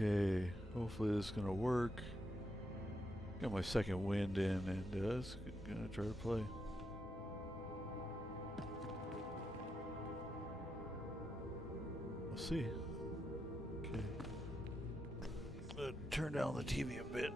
Okay, hopefully this is gonna work. Got my second wind in, and it's gonna try to play. We'll see. Okay. Turn down the TV a bit.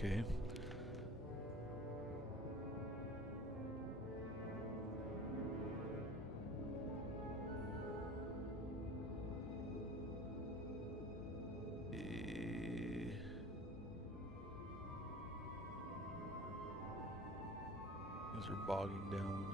Okay. These are bogging down.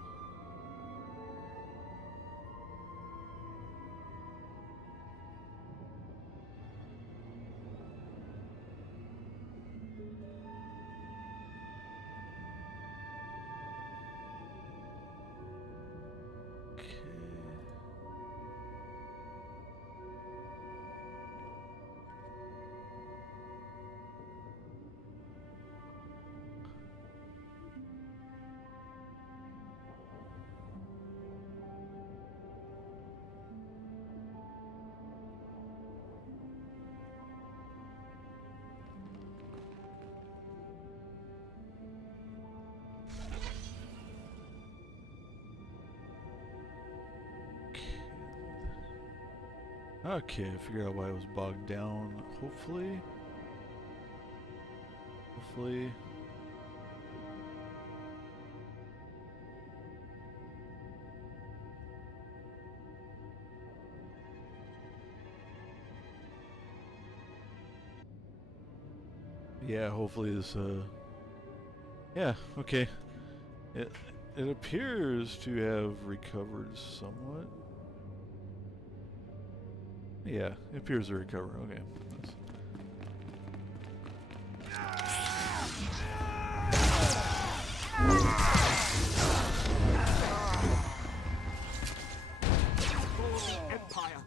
Okay, I figured out why it was bogged down. Hopefully. Yeah, hopefully this, yeah, okay. It appears to have recovered somewhat. Yeah, it appears to recover. Okay. That's Empire.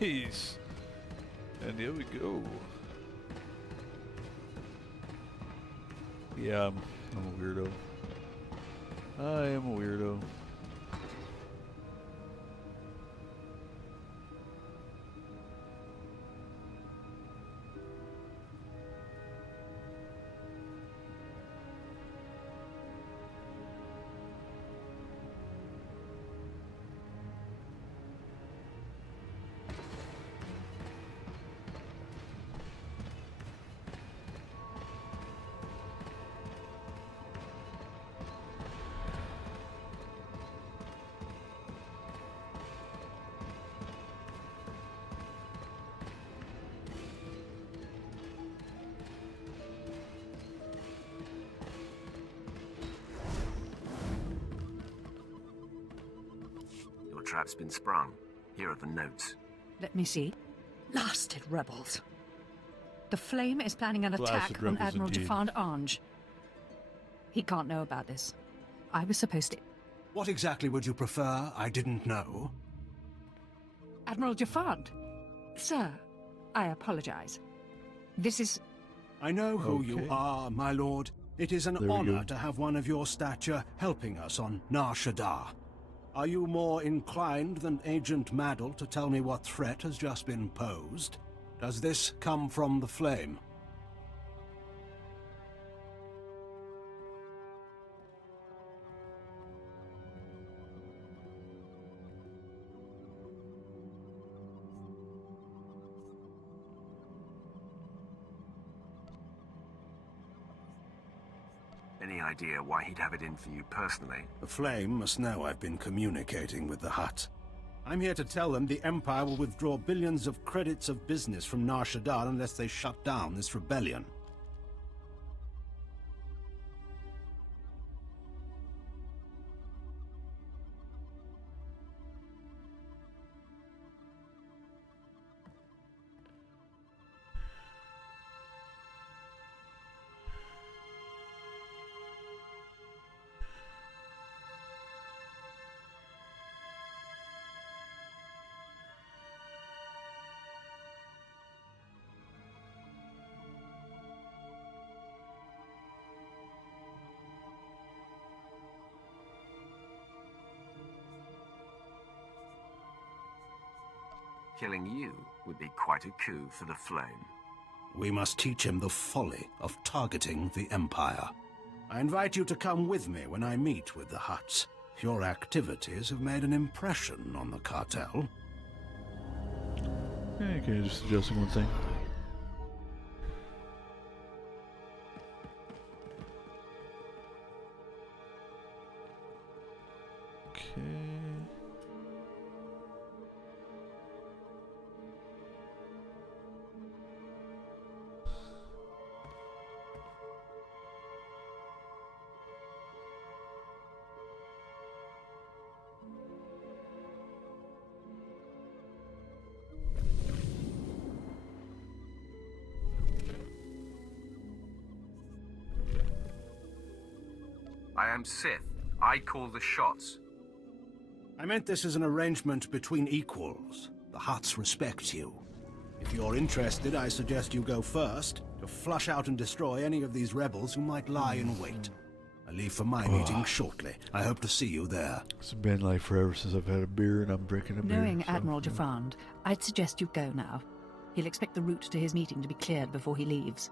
nice! And here we go. Yeah, I'm a weirdo. I am a weirdo. trap's been sprung. Here are the notes. Let me see. Blasted rebels. The Flame is planning an Blasted attack on rebels Admiral indeed. Jafand Ange. He can't know about this. I was supposed to... What exactly would you prefer? I didn't know. Admiral Jafand? Sir, I apologize. This is... I know who you Okay. are, my lord. It is an There we honor go. to have one of your stature helping us on Nar Shaddaa. Are you more inclined than Agent Maddle to tell me what threat has just been posed? Does this come from the Flame? Any idea why he'd have it in for you personally? The Flame must know I've been communicating with the Hutt. I'm here to tell them the Empire will withdraw billions of credits of business from Nar Shaddaa unless they shut down this rebellion. Killing you would be quite a coup for the Flame. We must teach him the folly of targeting the Empire. I invite you to come with me when I meet with the Hutts. Your activities have made an impression on the cartel. Okay, just adjusting one thing. Okay. I am Sith. I call the shots. I meant this as an arrangement between equals. The Hutts respect you. If you're interested, I suggest you go first, to flush out and destroy any of these rebels who might lie in wait. I leave for my meeting shortly. I hope to see you there. It's been like forever since I've had a beer, and I'm drinking a beer. Knowing so, Admiral yeah. Jafand, I'd suggest you go now. He'll expect the route to his meeting to be cleared before he leaves.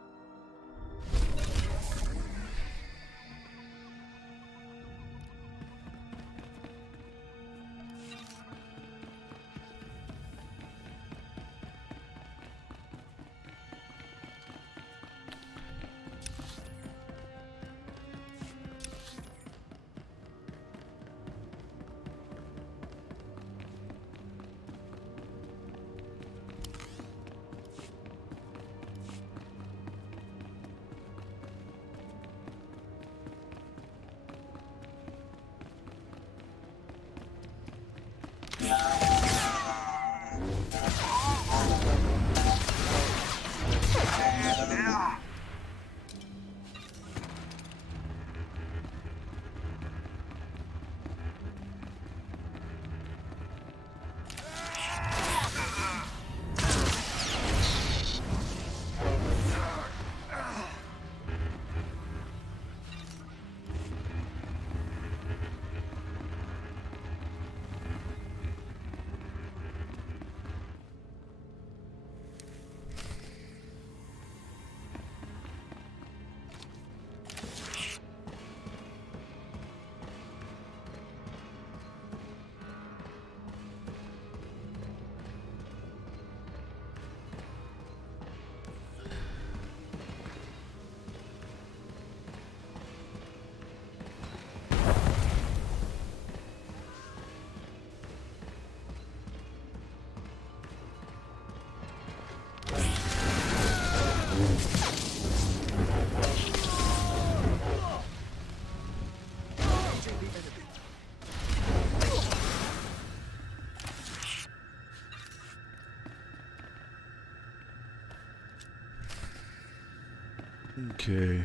Okay.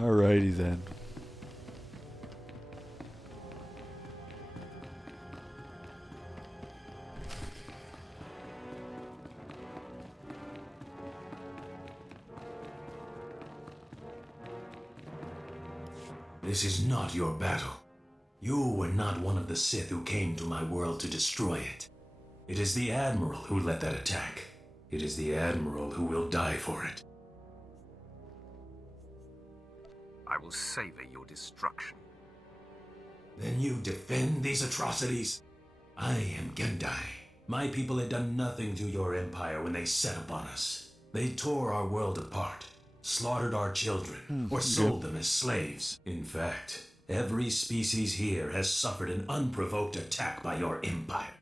Alrighty then. This is not your battle. You were not one of the Sith who came to my world to destroy it. It is the Admiral who led that attack. It is the Admiral who will die for it. I will savor your destruction. Then you defend these atrocities? I am Gendai. My people had done nothing to your empire when they set upon us. They tore our world apart, slaughtered our children, or sold them as slaves. In fact, every species here has suffered an unprovoked attack by your empire.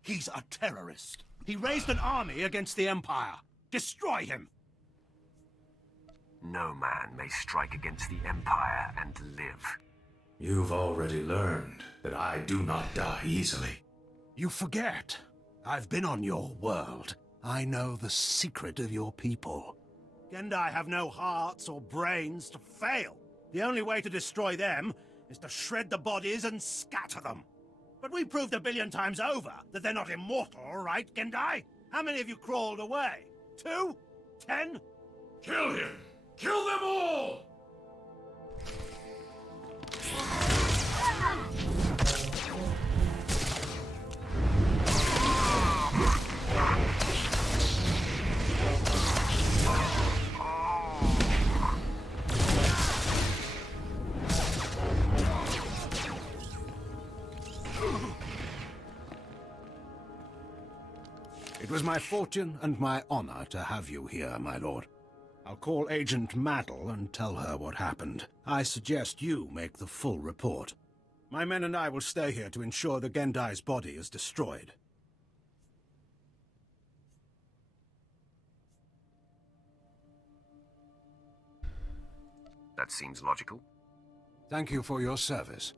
He's a terrorist. He raised an army against the Empire. Destroy him! No man may strike against the Empire and live. You've already learned that I do not die easily. You forget. I've been on your world. I know the secret of your people. Gendai have no hearts or brains to fail. The only way to destroy them is to shred the bodies and scatter them. But we proved 1 billion times over that they're not immortal, right, Gendai? How many of you crawled away? 2? 10? Kill him! Kill them all! It was my fortune and my honor to have you here, my lord. I'll call Agent Maddle and tell her what happened. I suggest you make the full report. My men and I will stay here to ensure the Gendai's body is destroyed. That seems logical. Thank you for your service.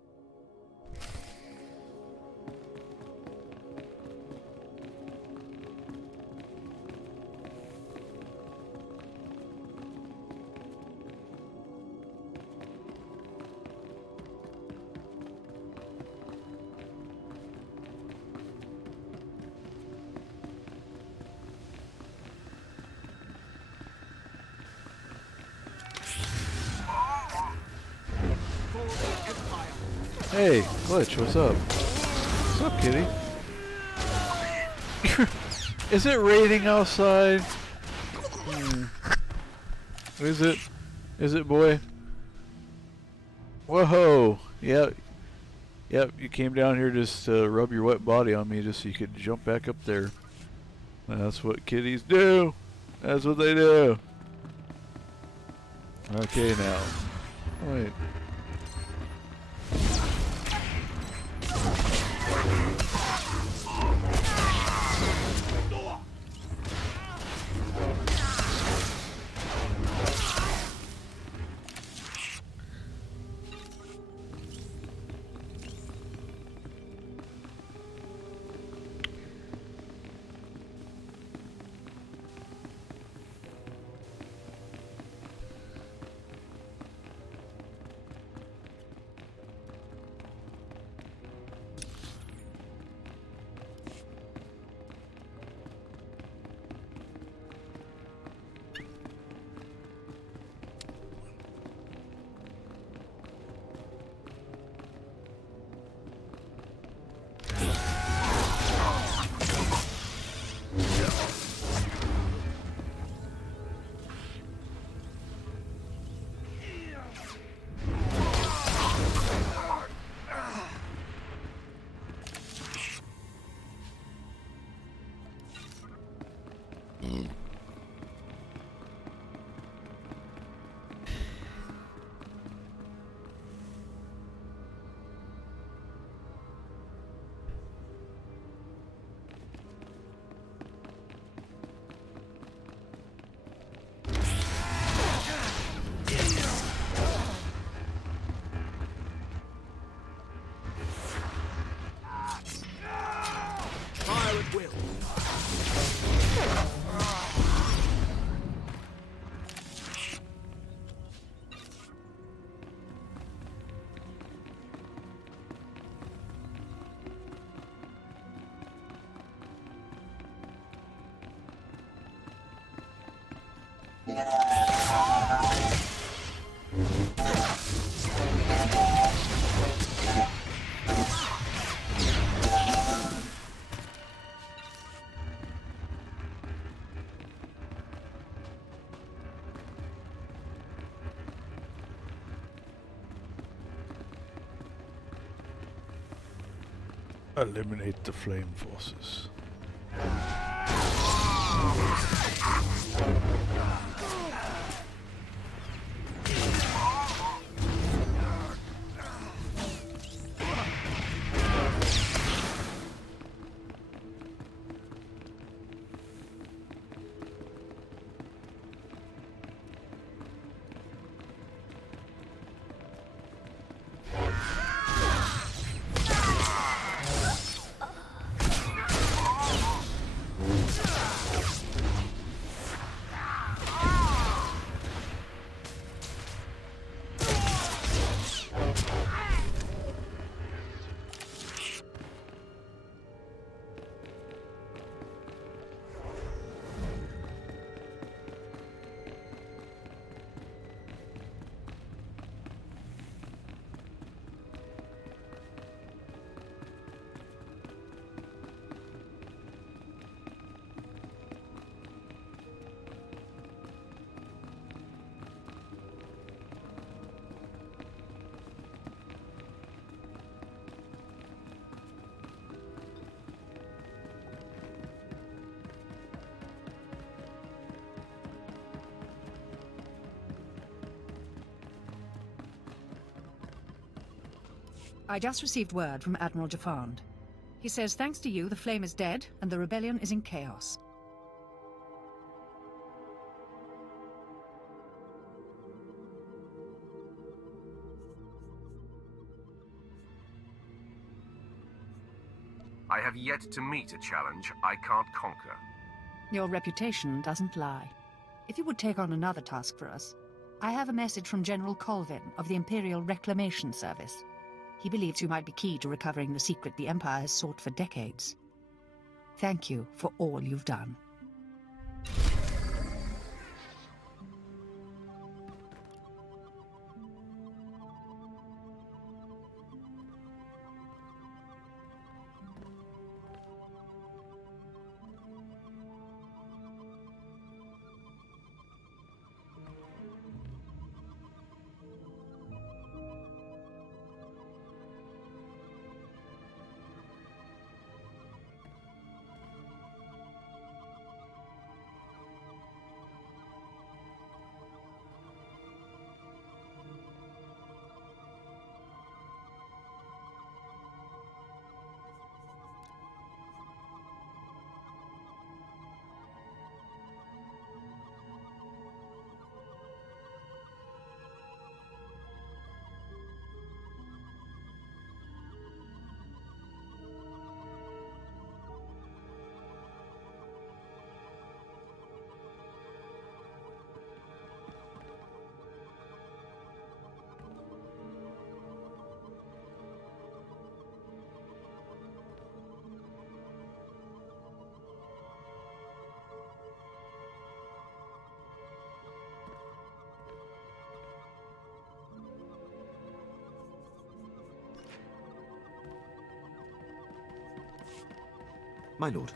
Hey, Glitch, what's up? What's up, kitty? Is it raining outside? Is it? Is it, boy? Whoa! Yep. Yep, you came down here just to rub your wet body on me just so you could jump back up there. That's what kitties do! That's what they do! Okay, now. Wait. Eliminate the flame forces. I just received word from Admiral Jafand. He says thanks to you, the flame is dead and the rebellion is in chaos. I have yet to meet a challenge I can't conquer. Your reputation doesn't lie. If you would take on another task for us, I have a message from General Colvin of the Imperial Reclamation Service. He believes you might be key to recovering the secret the Empire has sought for decades. Thank you for all you've done. My lord.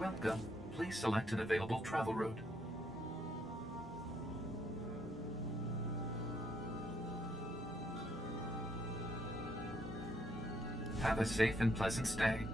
Welcome. Please select an available travel route. Have a safe and pleasant stay.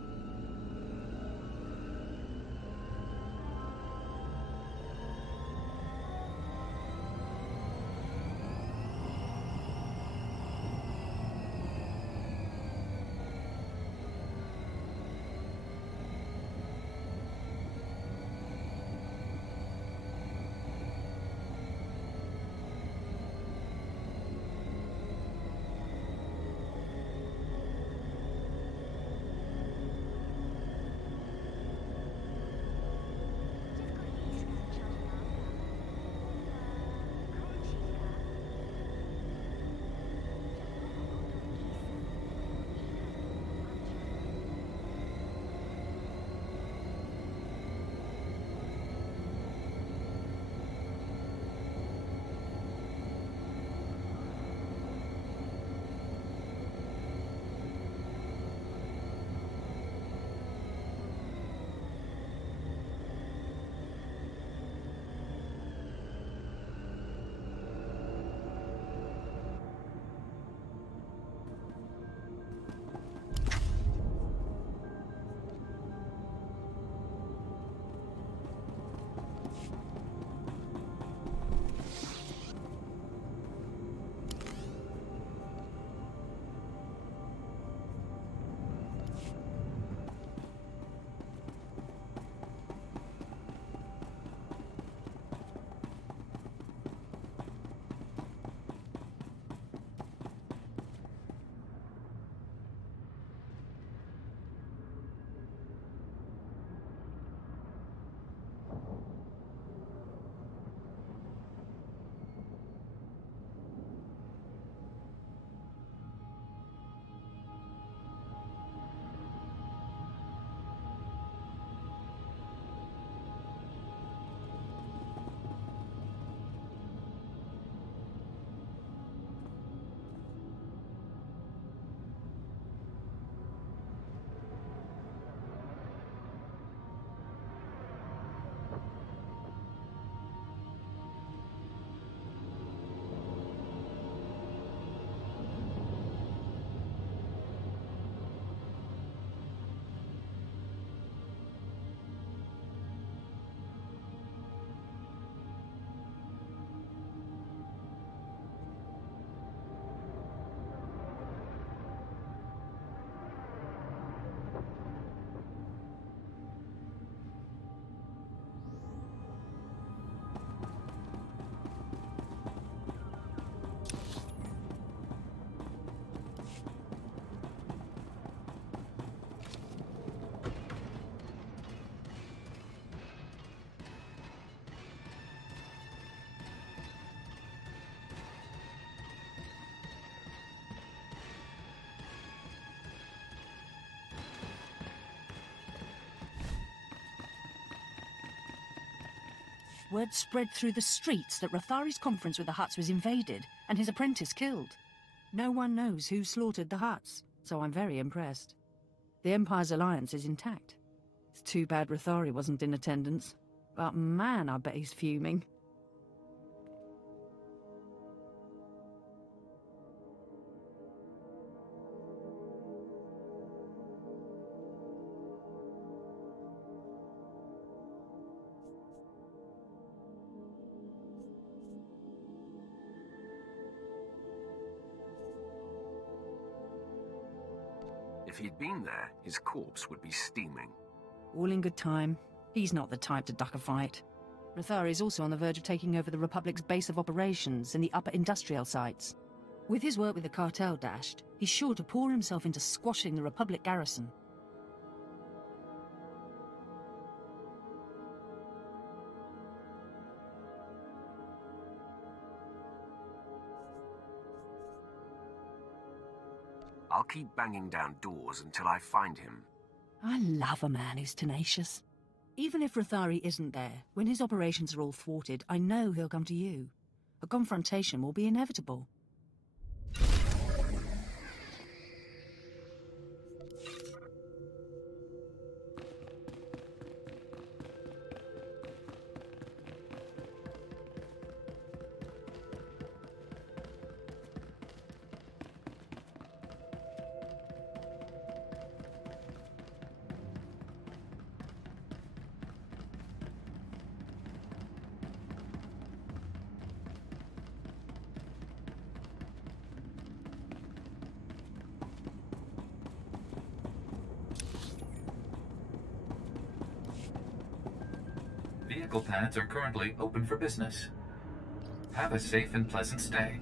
word spread through the streets that Rathari's conference with the Hutts was invaded and his apprentice killed. No one knows who slaughtered the Hutts, so I'm very impressed. The Empire's alliance is intact. It's too bad Rathari wasn't in attendance. But man, I bet he's fuming. If he'd been there, his corpse would be steaming. All in good time. He's not the type to duck a fight. Rathari is also on the verge of taking over the Republic's base of operations in the upper industrial sites. With his work with the cartel dashed, he's sure to pour himself into squashing the Republic garrison. I'll keep banging down doors until I find him. I love a man who's tenacious. Even if Rathari isn't there, when his operations are all thwarted, I know he'll come to you. A confrontation will be inevitable. Vehicle pads are currently open for business. Have a safe and pleasant stay.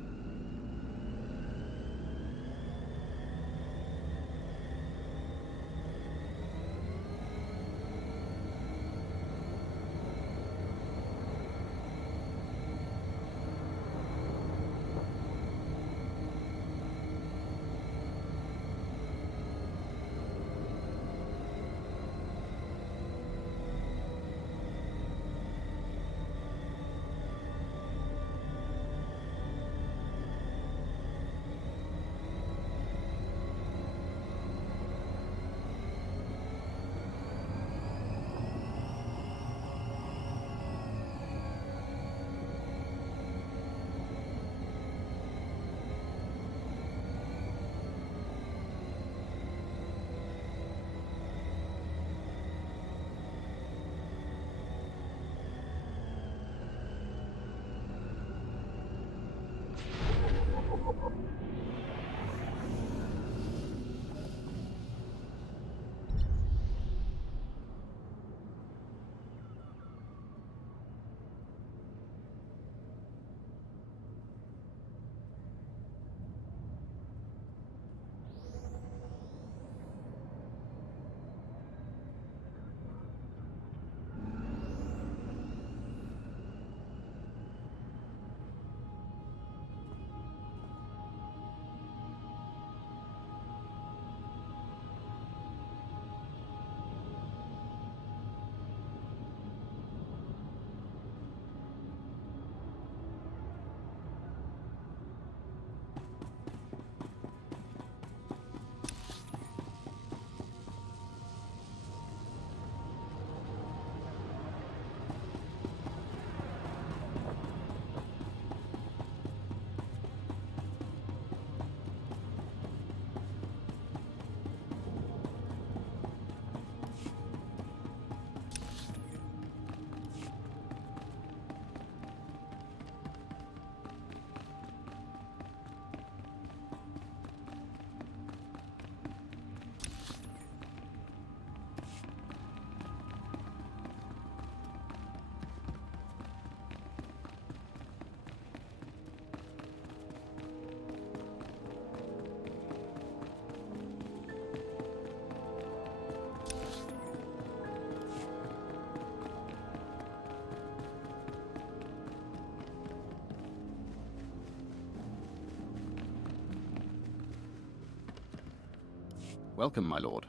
Welcome, my lord.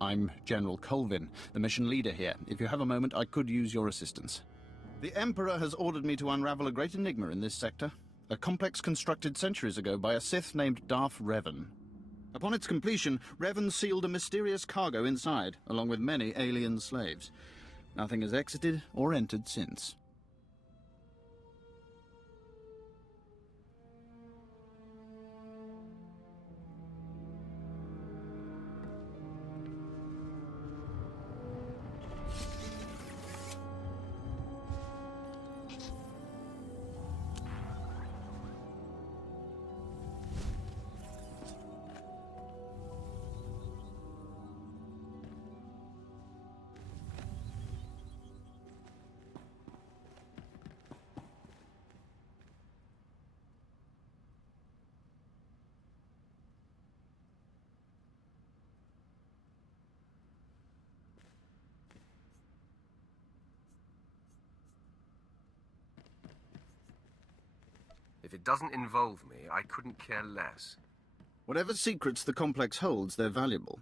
I'm General Colvin, the mission leader here. If you have a moment, I could use your assistance. The Emperor has ordered me to unravel a great enigma in this sector. A complex constructed centuries ago by a Sith named Darth Revan. Upon its completion, Revan sealed a mysterious cargo inside, along with many alien slaves. Nothing has exited or entered since. If it doesn't involve me, I couldn't care less. Whatever secrets the complex holds, they're valuable.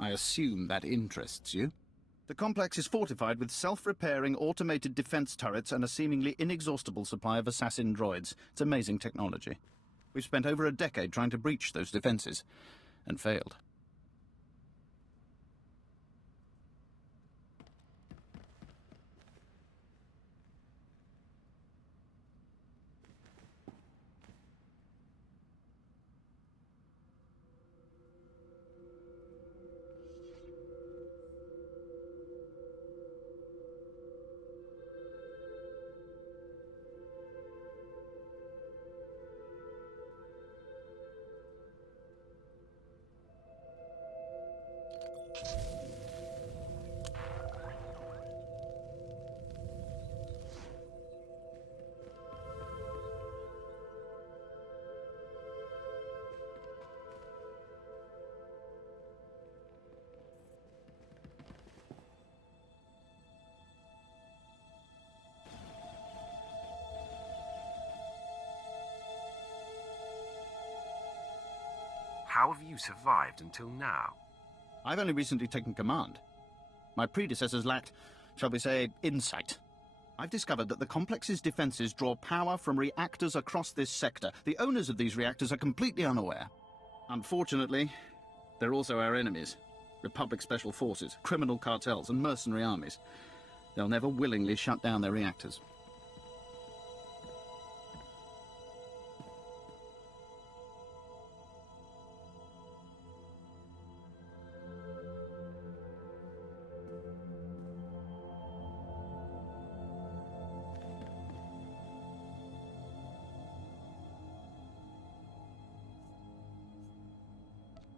I assume that interests you. The complex is fortified with self-repairing automated defense turrets and a seemingly inexhaustible supply of assassin droids. It's amazing technology. We've spent over a decade trying to breach those defenses, and failed. How have you survived until now? I've only recently taken command. My predecessors lacked, shall we say, insight. I've discovered that the complex's defenses draw power from reactors across this sector. The owners of these reactors are completely unaware. Unfortunately, they're also our enemies. Republic Special Forces, criminal cartels, and mercenary armies. They'll never willingly shut down their reactors.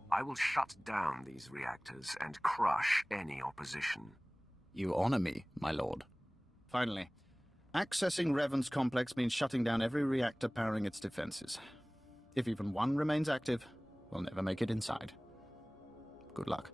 I will shut down these reactors and crush any opposition. You honor me, my lord. Finally, accessing Revan's complex means shutting down every reactor powering its defenses. If even one remains active, we'll never make it inside. Good luck.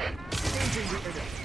Engaging the enemy.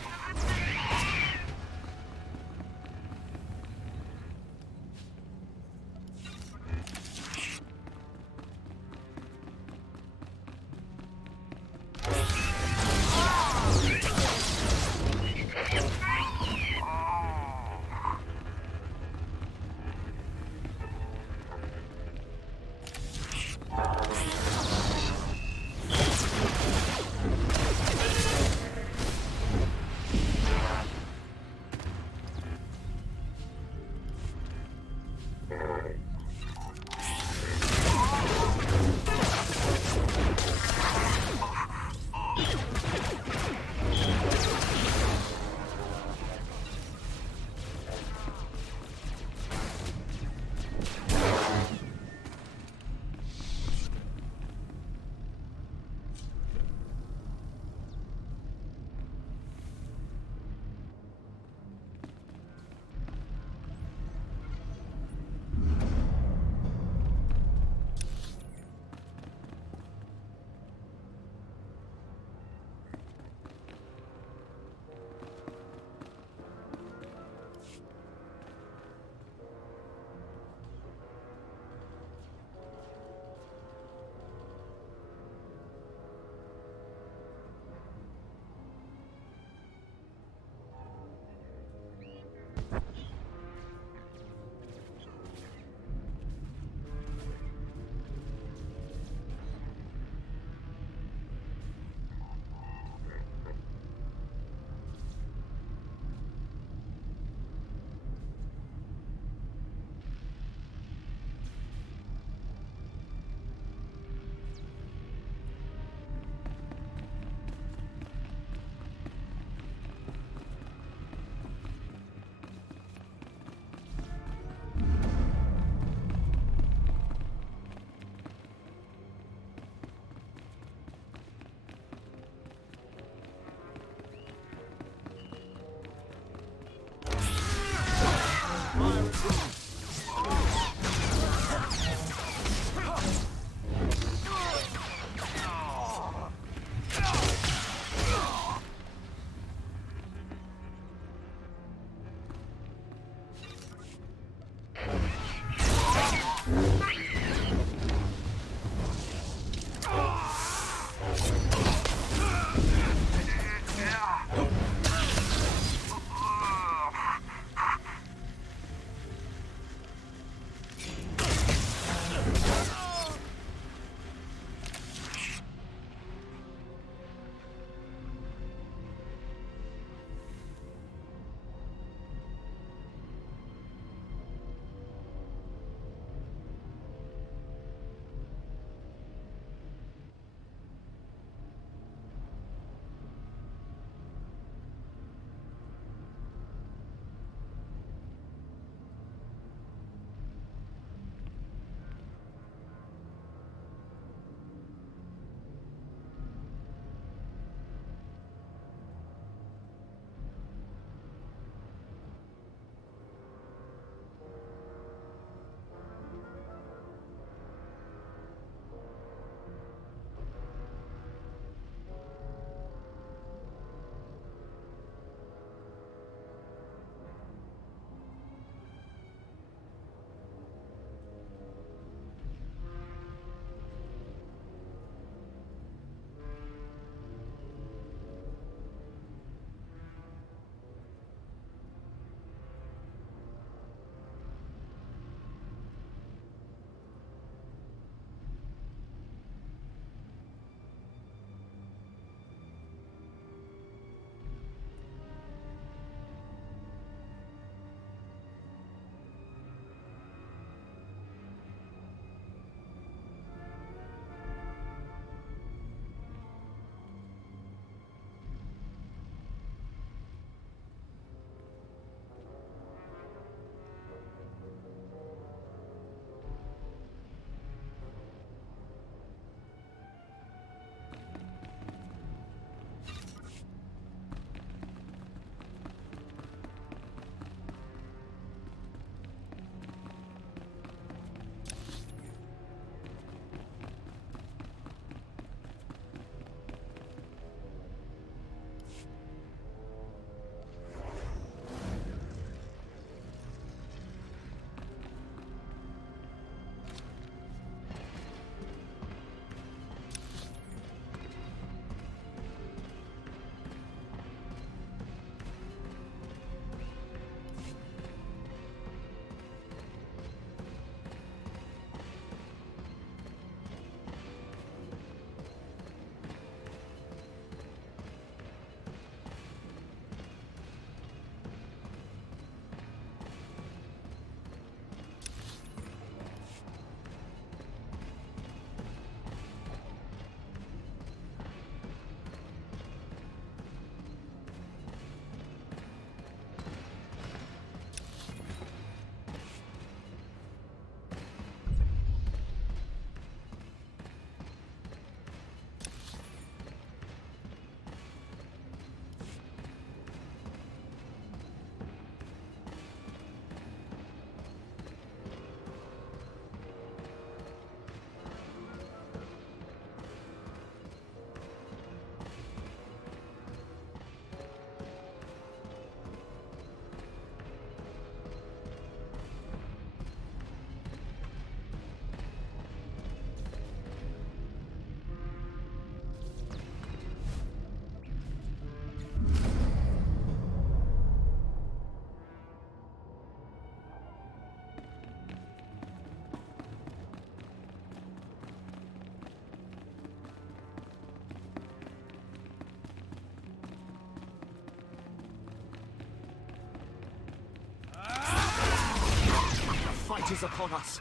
Fate is upon us.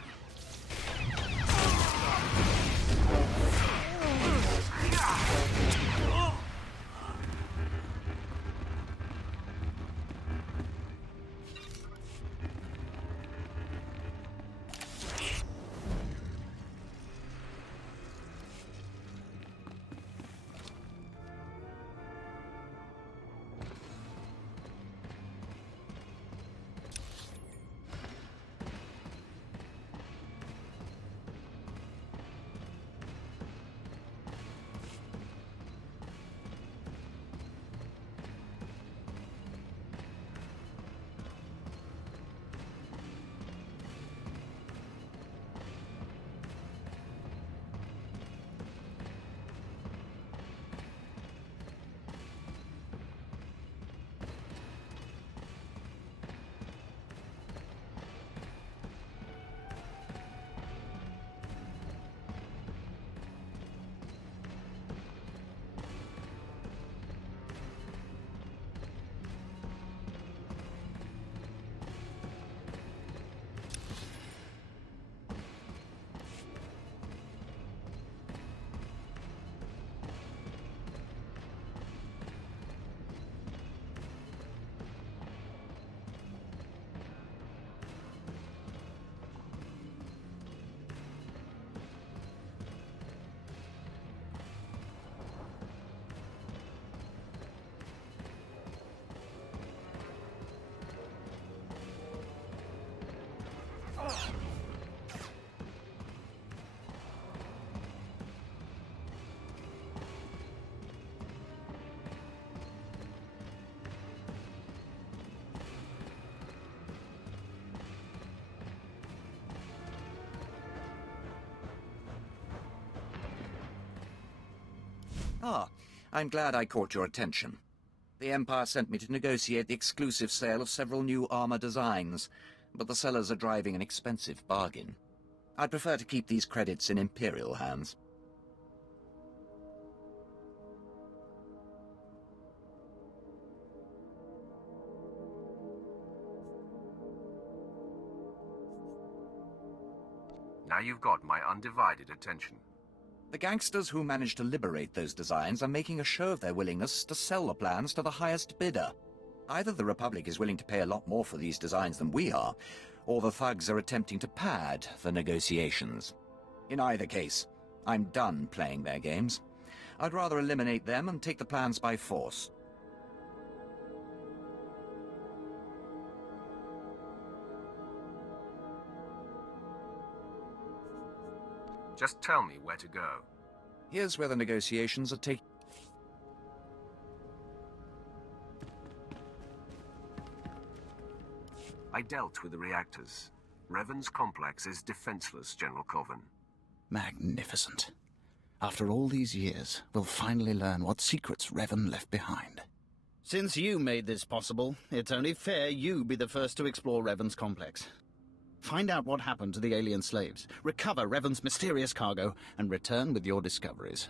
Ah, I'm glad I caught your attention. The Empire sent me to negotiate the exclusive sale of several new armor designs, but the sellers are driving an expensive bargain. I'd prefer to keep these credits in Imperial hands. Now you've got my undivided attention. The gangsters who managed to liberate those designs are making a show of their willingness to sell the plans to the highest bidder. Either the Republic is willing to pay a lot more for these designs than we are, or the thugs are attempting to pad the negotiations. In either case, I'm done playing their games. I'd rather eliminate them and take the plans by force. Just tell me where to go. Here's where the negotiations are taking... I dealt with the reactors. Revan's complex is defenseless, General Colvin. Magnificent. After all these years, we'll finally learn what secrets Revan left behind. Since you made this possible, it's only fair you be the first to explore Revan's complex. Find out what happened to the alien slaves, recover Revan's mysterious cargo, and return with your discoveries.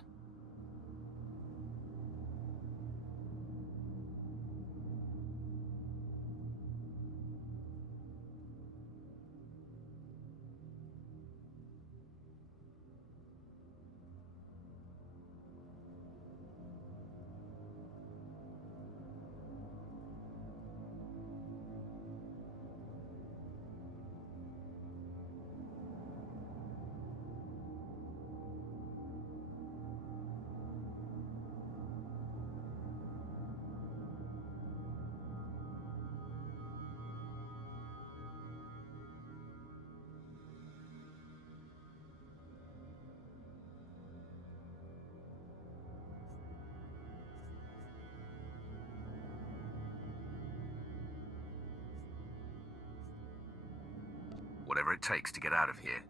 Whatever it takes to get out of here.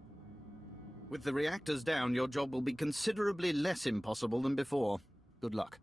With the reactors down, your job will be considerably less impossible than before. Good luck.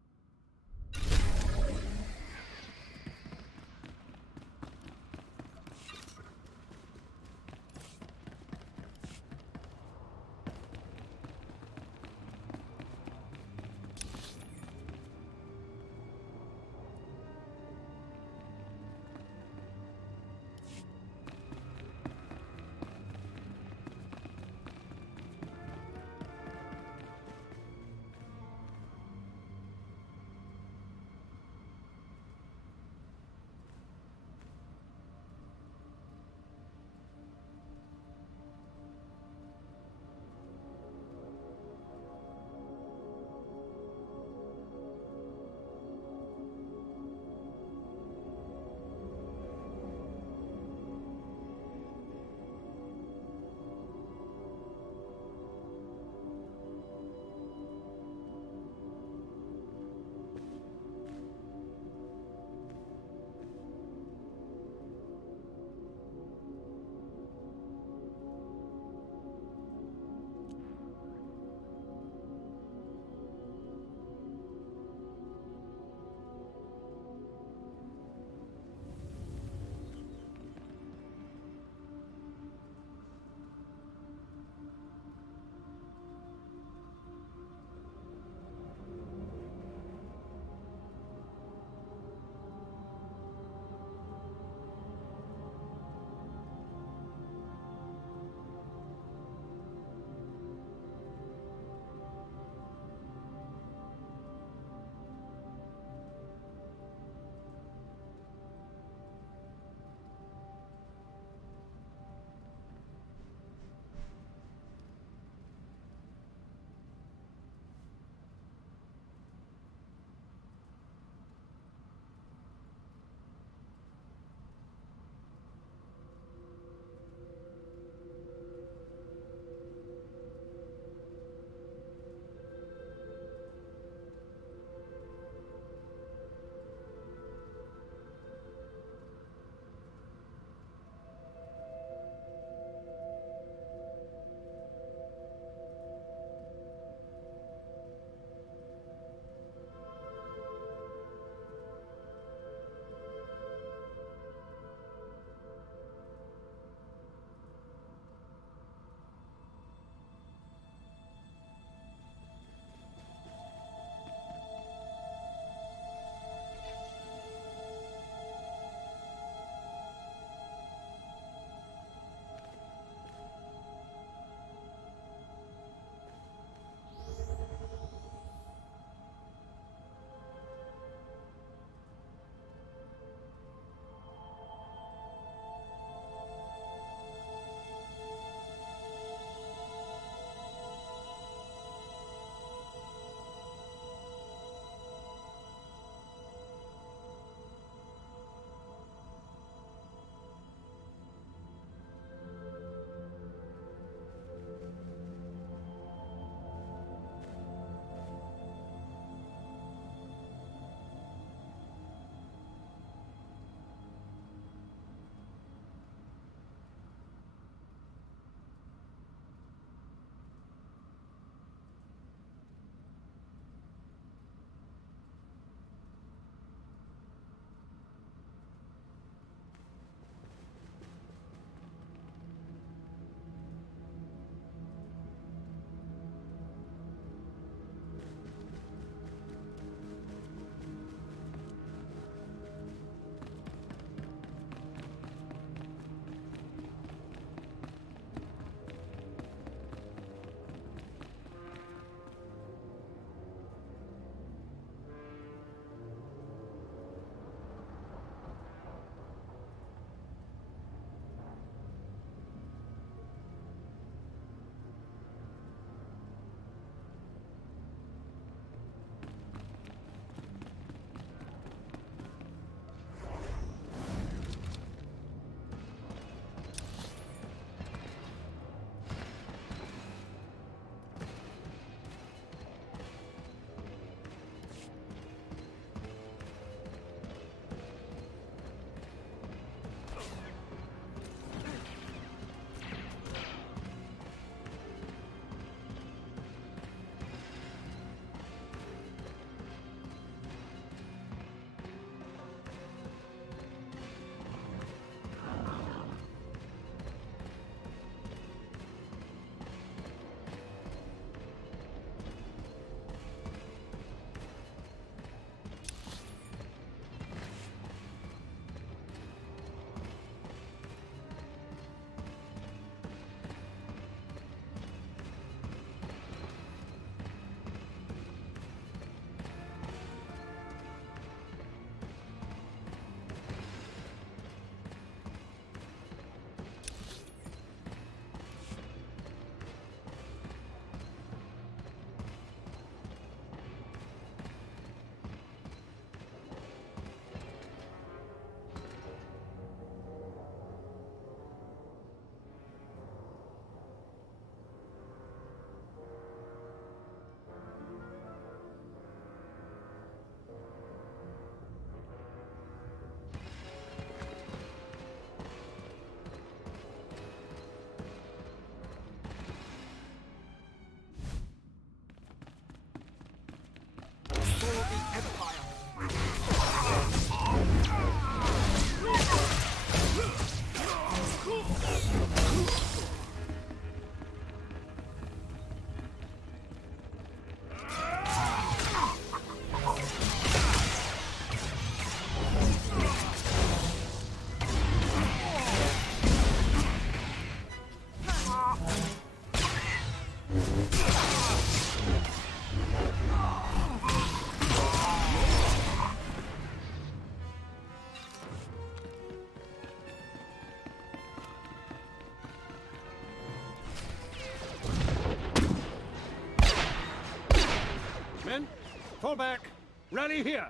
Fall back! Rally here!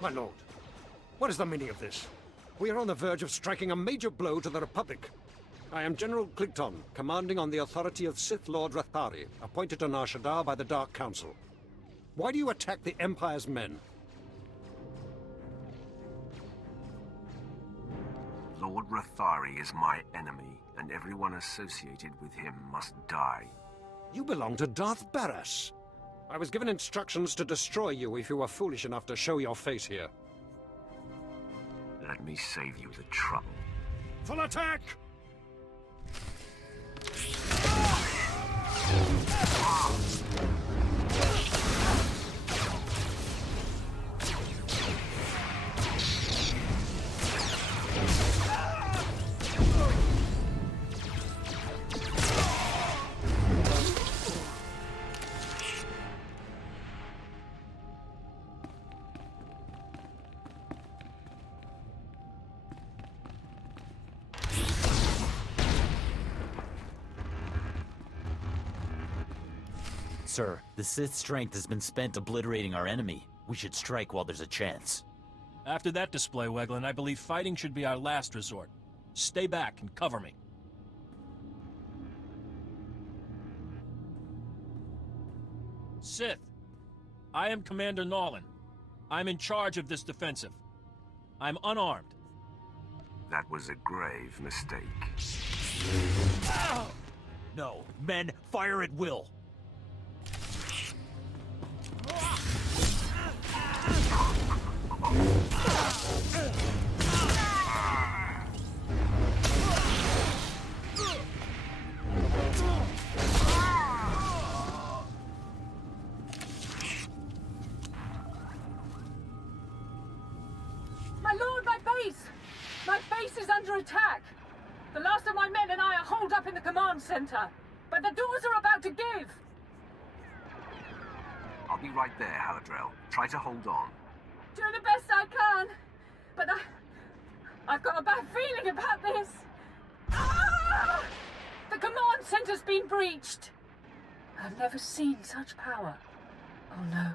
My lord, what is the meaning of this? We are on the verge of striking a major blow to the Republic. I am General Clinton, commanding on the authority of Sith Lord Rathari, appointed to Nar Shaddaa by the Dark Council. Why do you attack the Empire's men? Lord Rathari is my enemy, and everyone associated with him must die. You belong to Darth Barras. I was given instructions to destroy you if you were foolish enough to show your face here. Let me save you the trouble. Full attack! Sir, the Sith's strength has been spent obliterating our enemy. We should strike while there's a chance. After that display, Weglin, I believe fighting should be our last resort. Stay back and cover me. Sith, I am Commander Nolan. I'm in charge of this defensive. I'm unarmed. That was a grave mistake. No, men, fire at will. My lord, my base! My base is under attack! The last of my men and I are holed up in the command center, but the doors are about to give! I'll be right there, Haladrel. Try to hold on. Doing the best I can, but I've got a bad feeling about this. Ah! The command center's been breached. I've never seen such power. Oh no.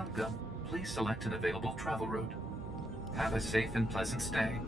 welcome. Please select an available travel route. Have a safe and pleasant stay.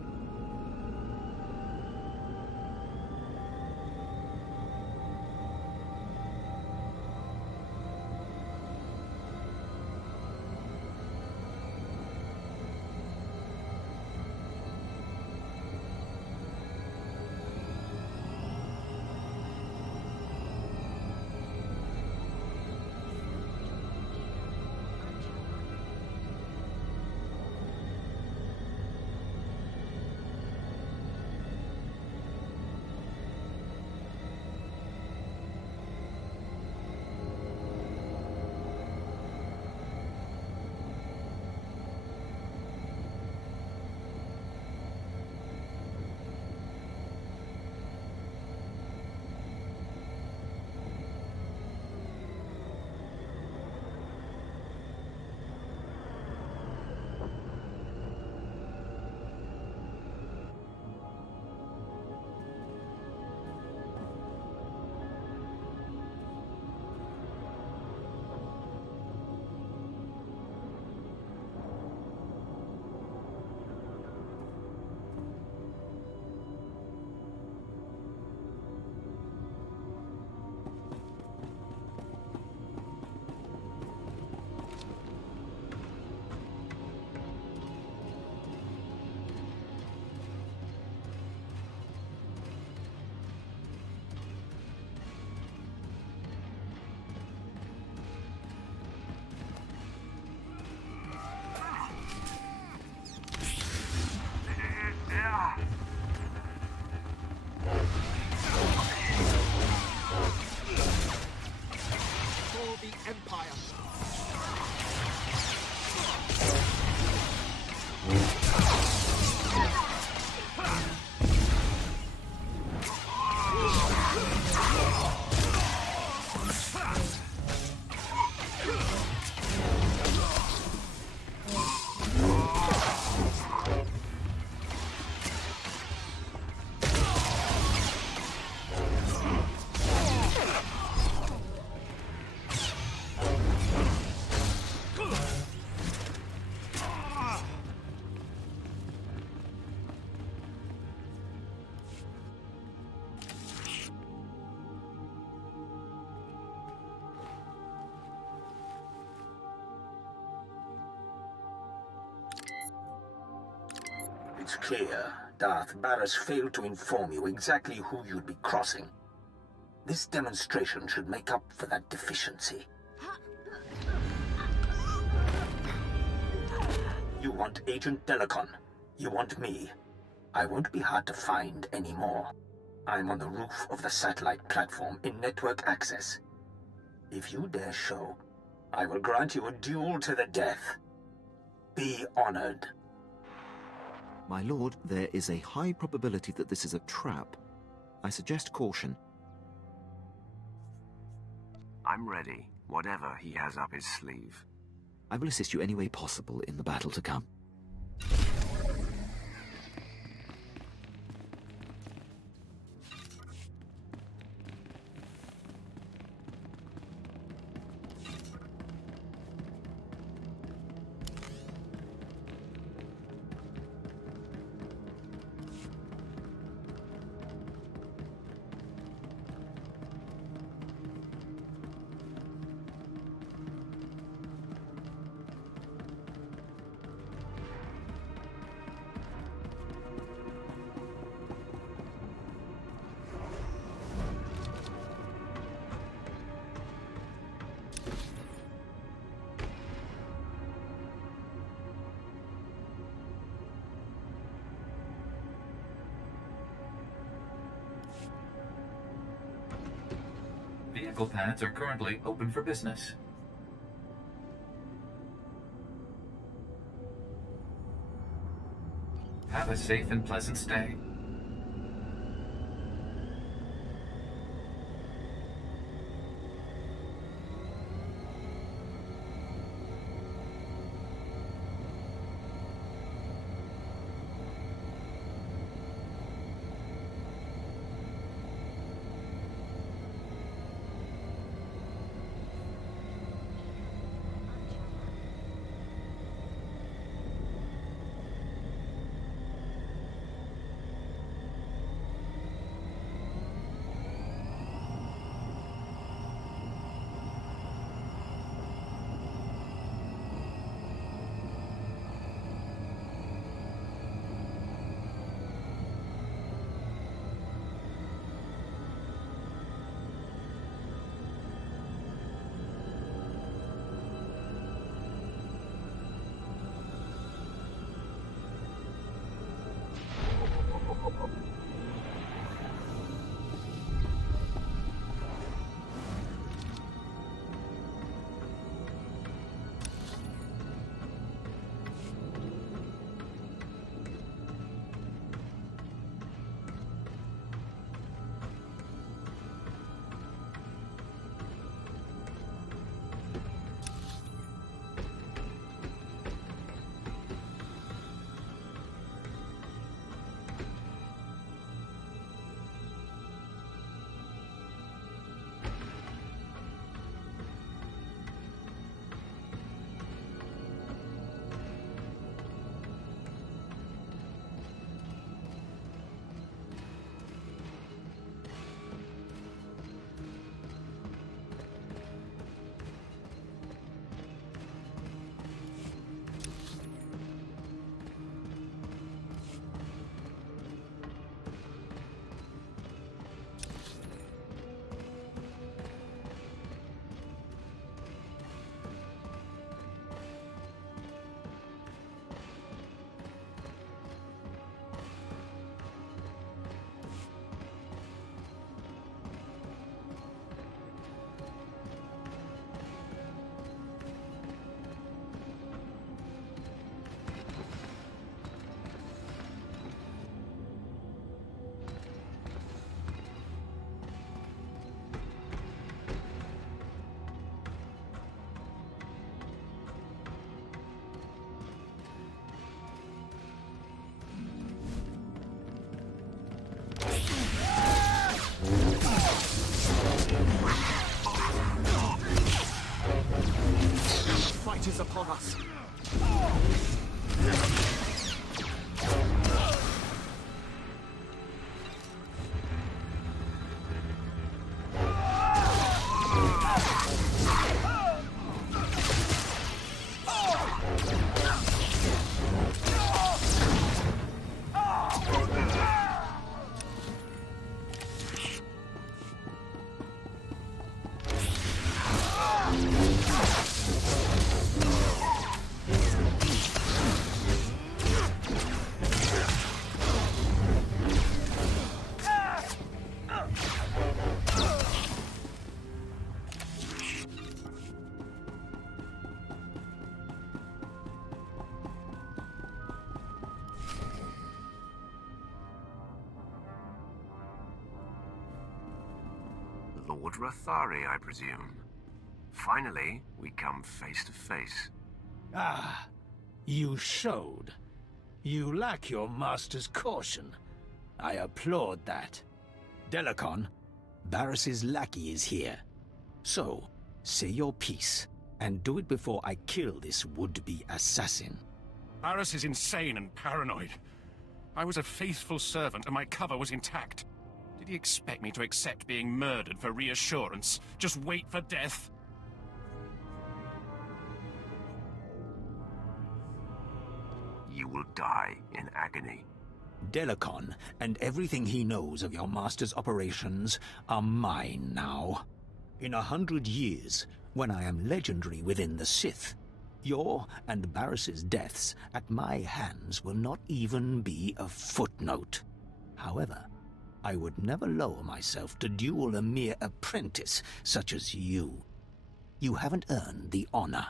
For the Empire. It's clear Darth Barras failed to inform you exactly who you'd be crossing. This demonstration should make up for that deficiency. You want Agent Delicon. You want me. I won't be hard to find anymore. I'm on the roof of the satellite platform in network access. If you dare show, I will grant you a duel to the death. Be honored. My lord, there is a high probability that this is a trap. I suggest caution. I'm ready, whatever he has up his sleeve. I will assist you any way possible in the battle to come. Vehicle pads are currently open for business. Have a safe and pleasant stay. fate is upon us. Lord Rathari, I presume. Finally, we come face to face. Ah, you showed. You lack your master's caution. I applaud that. Delacon, Barris's lackey is here. So, say your piece, and do it before I kill this would-be assassin. Barris is insane and paranoid. I was a faithful servant and my cover was intact. Did he expect me to accept being murdered for reassurance? Just wait for death? You will die in agony. Delacon and everything he knows of your master's operations are mine now. In 100 years, when I am legendary within the Sith, your and Barris's deaths at my hands will not even be a footnote. However, I would never lower myself to duel a mere apprentice such as you. You haven't earned the honor.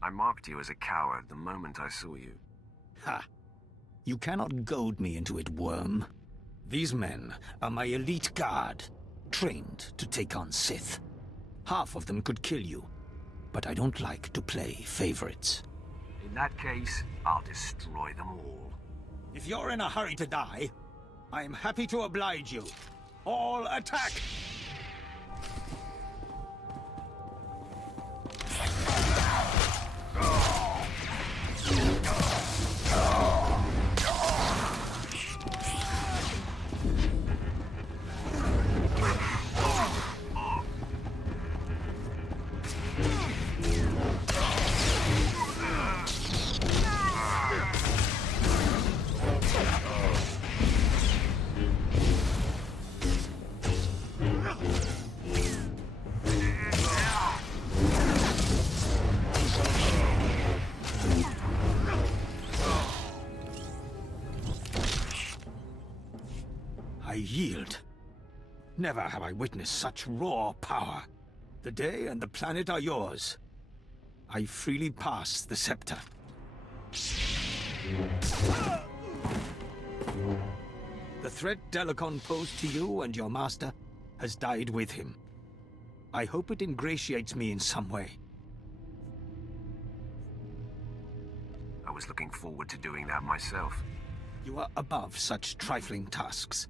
I marked you as a coward the moment I saw you. Ha! You cannot goad me into it, worm. These men are my elite guard, trained to take on Sith. Half of them could kill you, but I don't like to play favorites. In that case, I'll destroy them all. If you're in a hurry to die, I am happy to oblige you. All attack! I yield. Never have I witnessed such raw power. The day and the planet are yours. I freely pass the scepter. The threat Delacon posed to you and your master has died with him. I hope it ingratiates me in some way. I was looking forward to doing that myself. You are above such trifling tasks.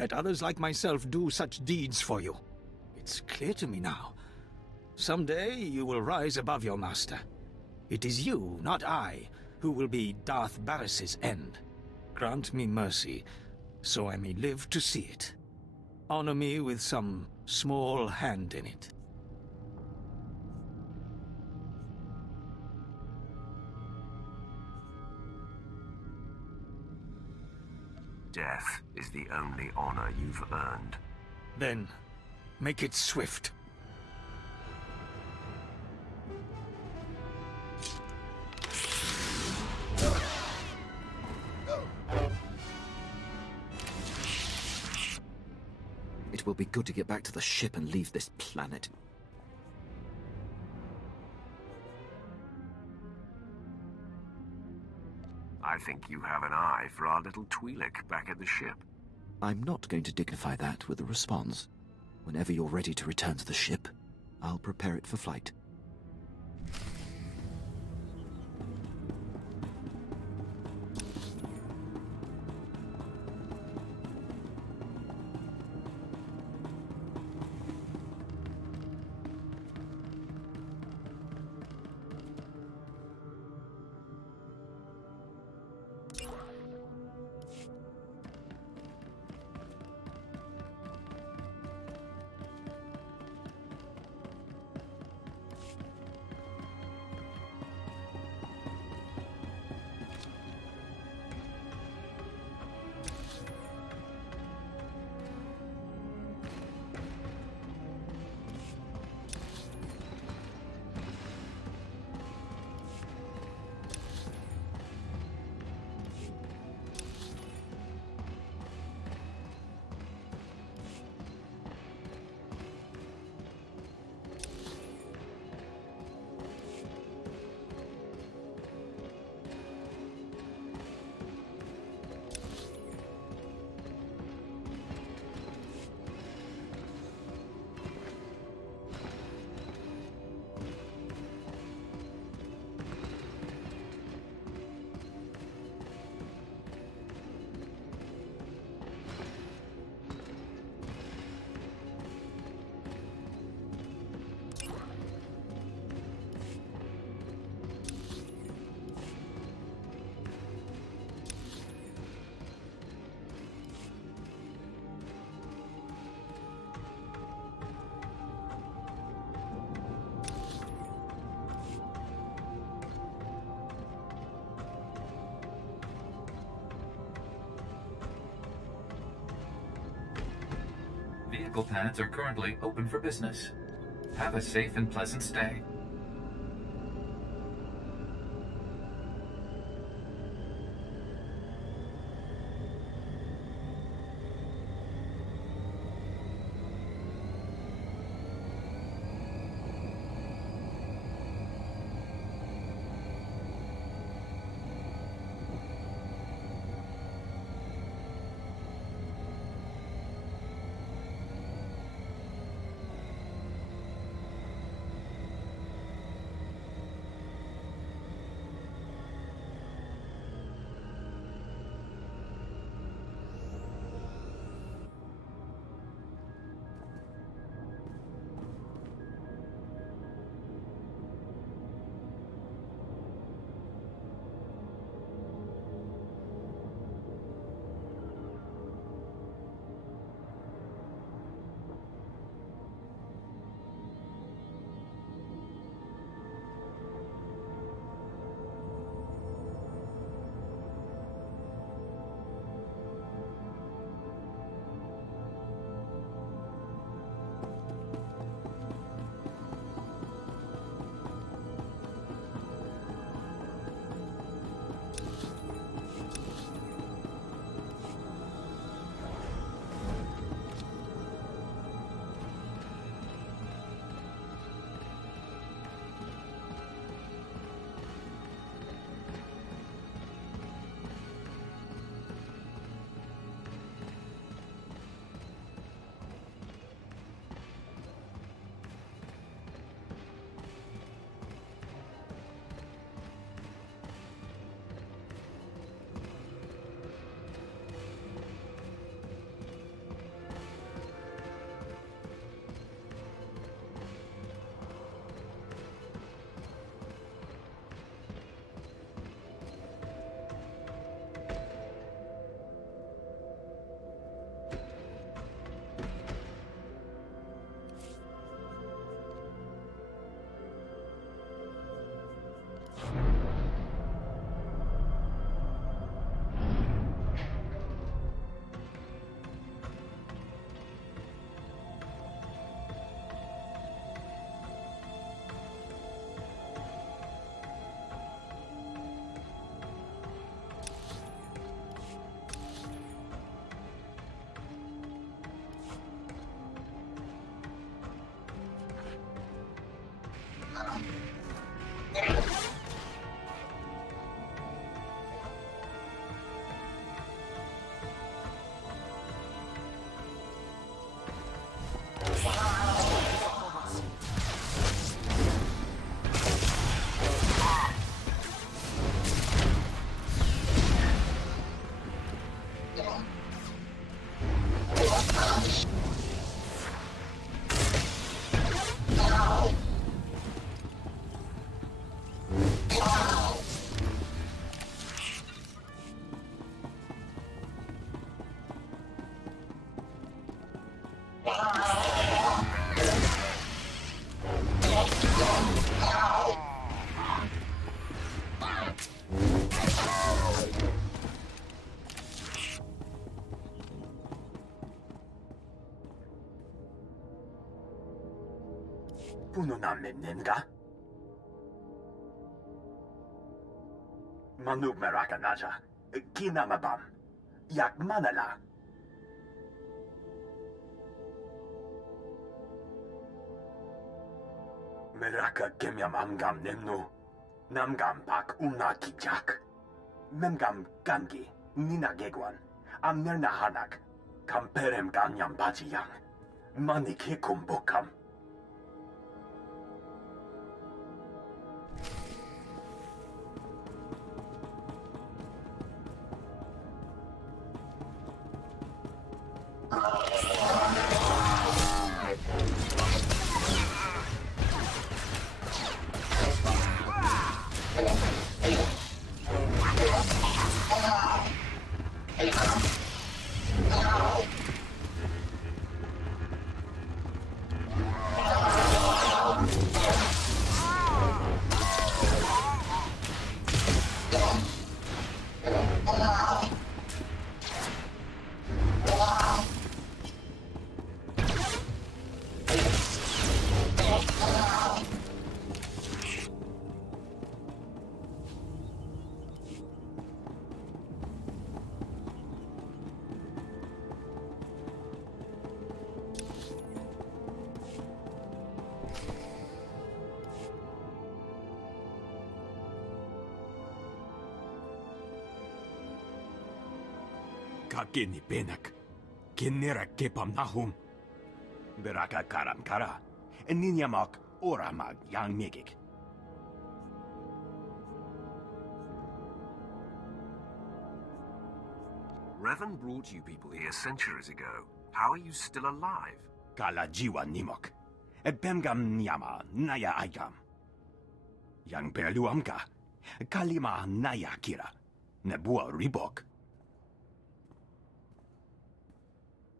Let others like myself do such deeds for you. It's clear to me now. Someday you will rise above your master. It is you, not I, who will be Darth Barris's end. Grant me mercy, so I may live to see it. Honor me with some small hand in it. Death is the only honor you've earned. Then, make it swift. It will be good to get back to the ship and leave this planet. I think you have an eye for our little Twi'lek back at the ship. I'm not going to dignify that with a response. Whenever you're ready to return to the ship, I'll prepare it for flight. vehicle pads are currently open for business. Have a safe and pleasant stay. Pununamnenga? Manub Merakanaja, Kinamabam, Yakmanala. Meraka Kemyam Amgam Nemnu, Namgam Pak Unakijak, Memgam Gangi, Nina Gegwan, Amnerna Hanak, Kamperem Ganyam Bajiyang, Manik Hikum Bukam. kakini penak. Kinera kepam nahum. Beraka karam kara. Ninyamak oramag yang megik. Revan brought you people here centuries ago. How are you still alive? Kala jiwa nimok. Bemgam nyama naya ayam. Yang perluamka. Kalima naya kira. Nebua ribok.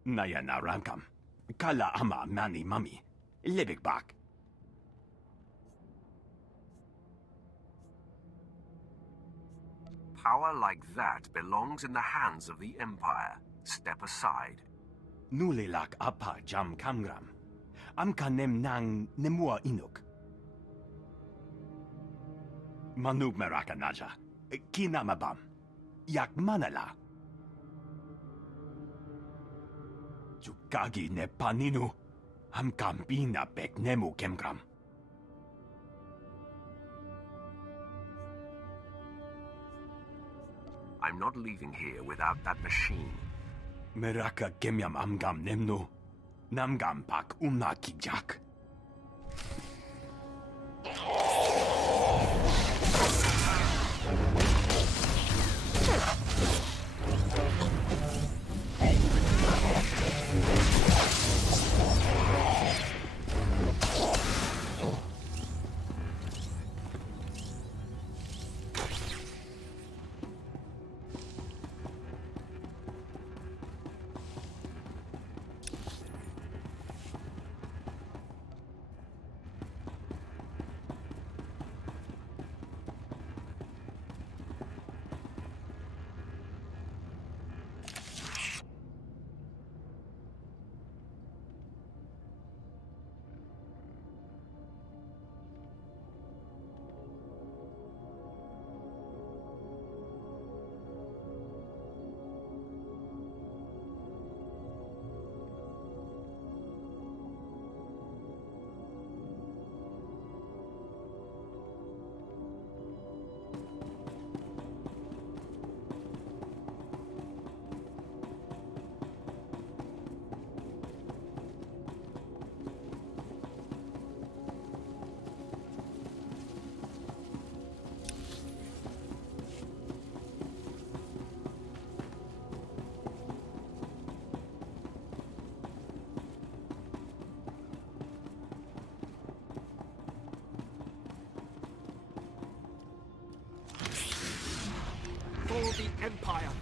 Naya naramkam. Kala ama mani mami. Lebik bak. Power like that belongs in the hands of the Empire. Step aside. Nulilak apa jam kamgram. Amka nem nang nemua inuk. Manub meraka naja. Kinamabam. Yak manala. Jukagi ne paninu. Amkampina bek nemu kemgram. I'm not leaving here without that machine. Meraka kemyam amgam nemnu. Namgam pak umna kijak. For the Empire.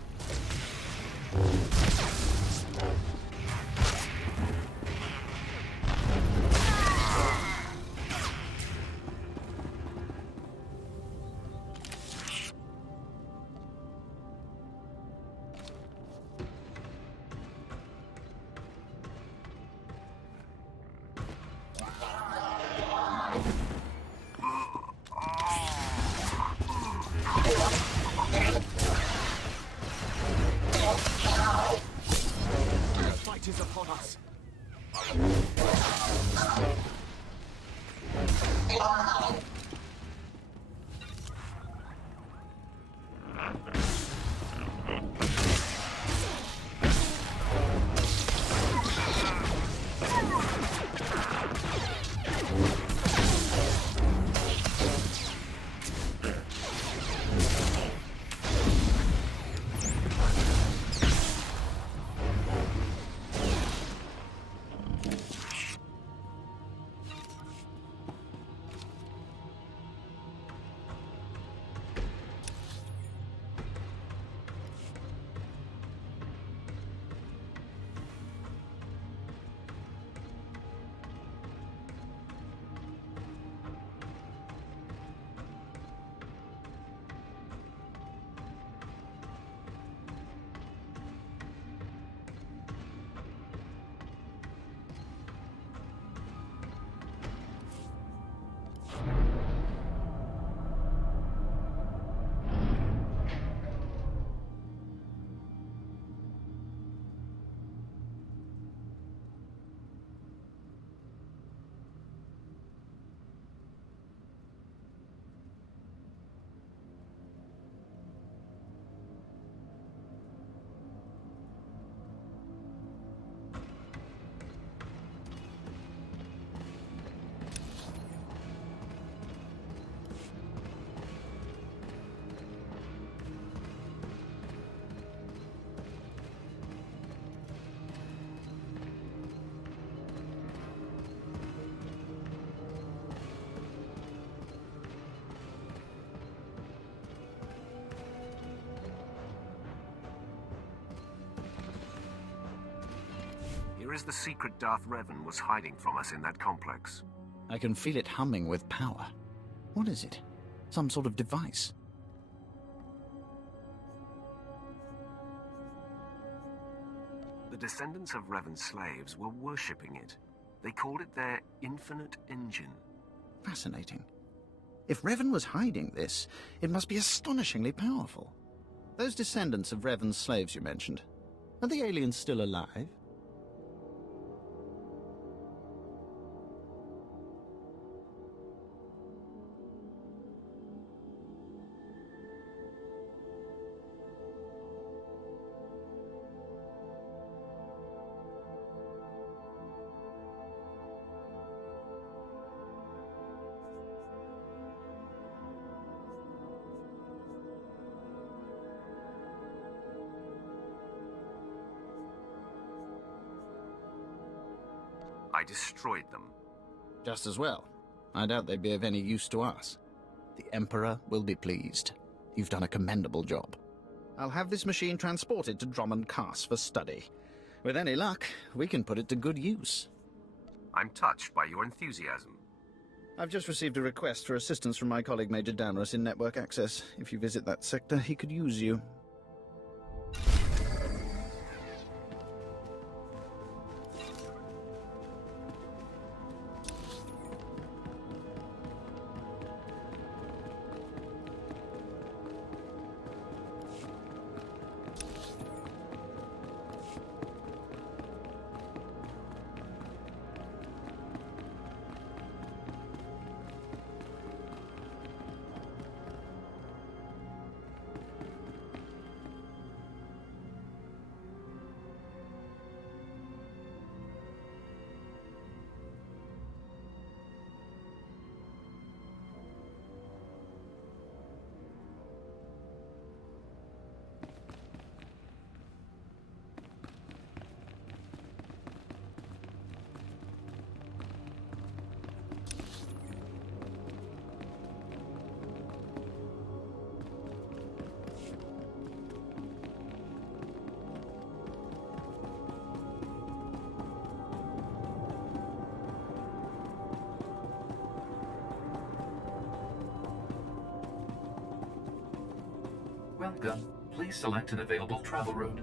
Here is the secret Darth Revan was hiding from us in that complex. I can feel it humming with power. What is it? Some sort of device? The descendants of Revan's slaves were worshipping it. They called it their infinite engine. Fascinating. If Revan was hiding this, it must be astonishingly powerful. Those descendants of Revan's slaves you mentioned, are the aliens still alive? I destroyed them. Just as well. I doubt they'd be of any use to us. The Emperor will be pleased. You've done a commendable job. I'll have this machine transported to Drummond Cass for study. With any luck, we can put it to good use. I'm touched by your enthusiasm. I've just received a request for assistance from my colleague Major Damaris in network access. If you visit that sector, he could use you. Welcome. Please select an available travel route.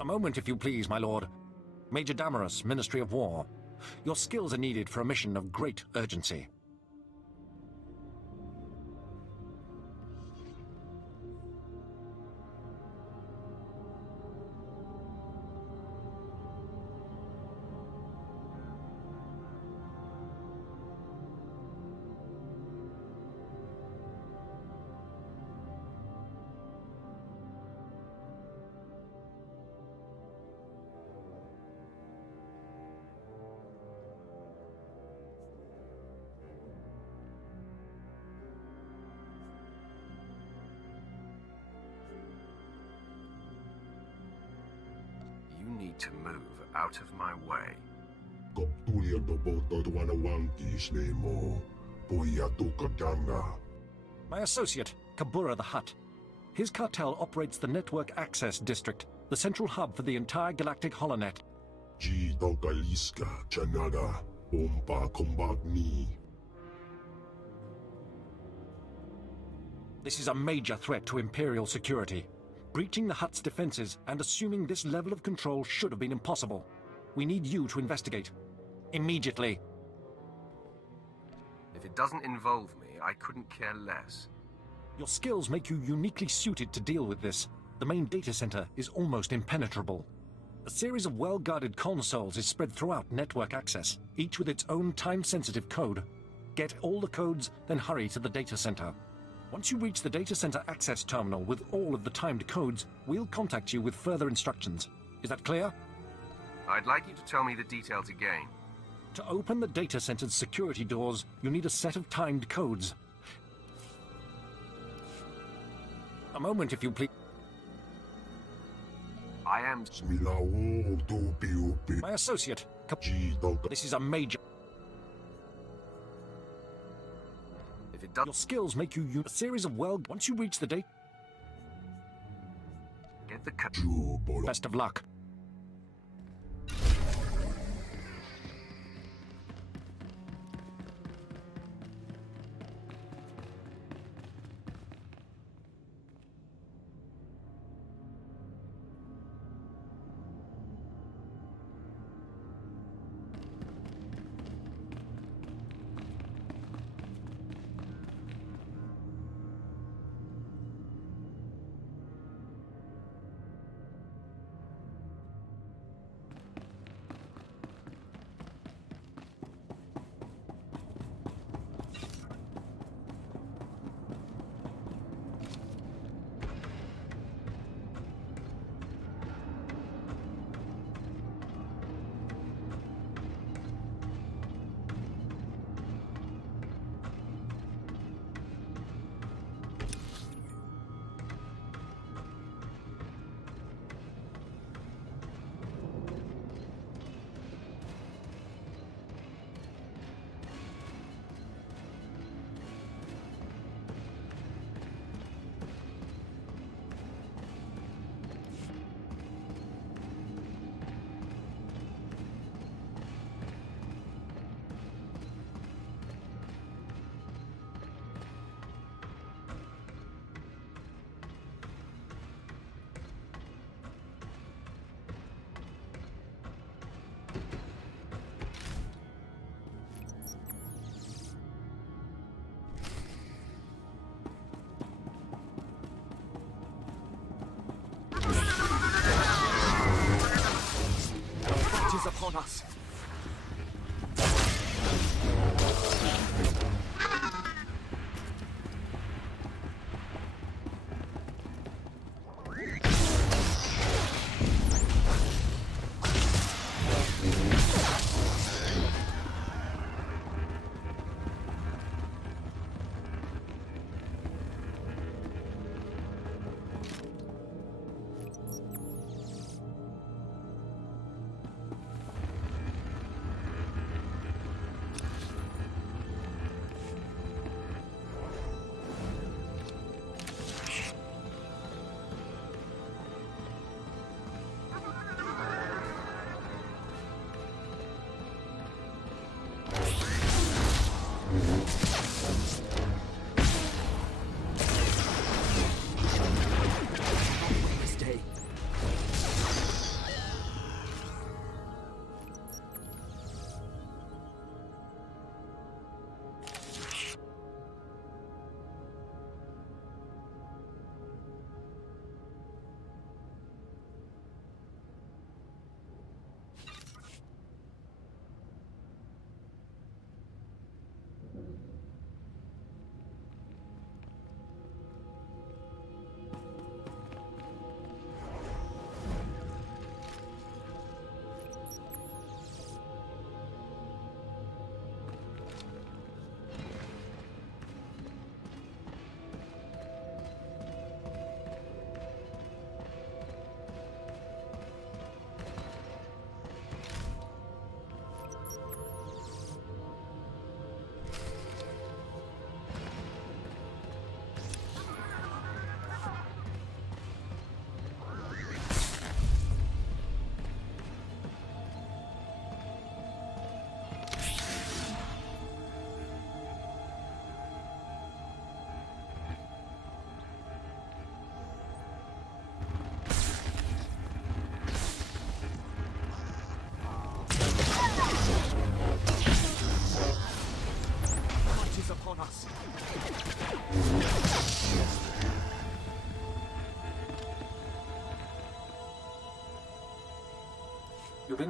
A moment, if you please, my lord. Major Damaris, Ministry of War. Your skills are needed for a mission of great urgency. You need to move out of my way. My associate, Kabura the Hutt. His cartel operates the Network Access District, the central hub for the entire galactic holonet. This is a major threat to Imperial security. Breaching the Hutt's defenses and assuming this level of control should have been impossible. We need you to investigate. Immediately. If it doesn't involve me, I couldn't care less. Your skills make you uniquely suited to deal with this. The main data center is almost impenetrable. A series of well-guarded consoles is spread throughout network access, each with its own time-sensitive code. Get all the codes, then hurry to the data center. Once you reach the data center access terminal with all of the timed codes, we'll contact you with further instructions. Is that clear? I'd like you to tell me the details again. To open the data center's security doors, you need a set of timed codes. A moment, if you please. I am... My associate. This is a major... If it does... Your skills make you a series of once you reach the date... Get the... Best of luck. Upon us.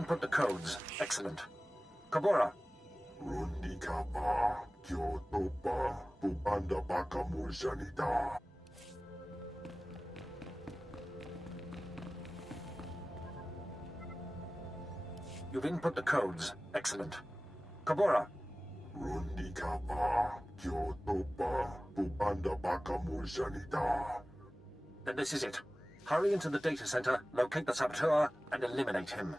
input the codes. Excellent. Kabura. You've input the codes. Excellent. Kabura. Then this is it. Hurry into the data center, locate the saboteur, and eliminate him.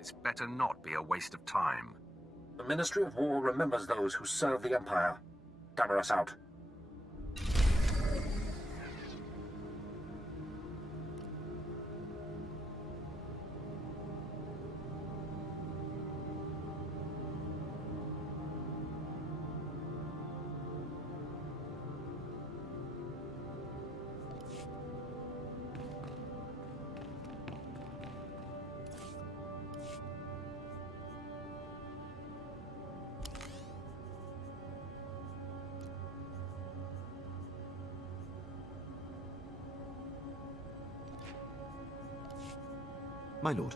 This better not be a waste of time. The Ministry of War remembers those who serve the Empire. Gather us out. My lord.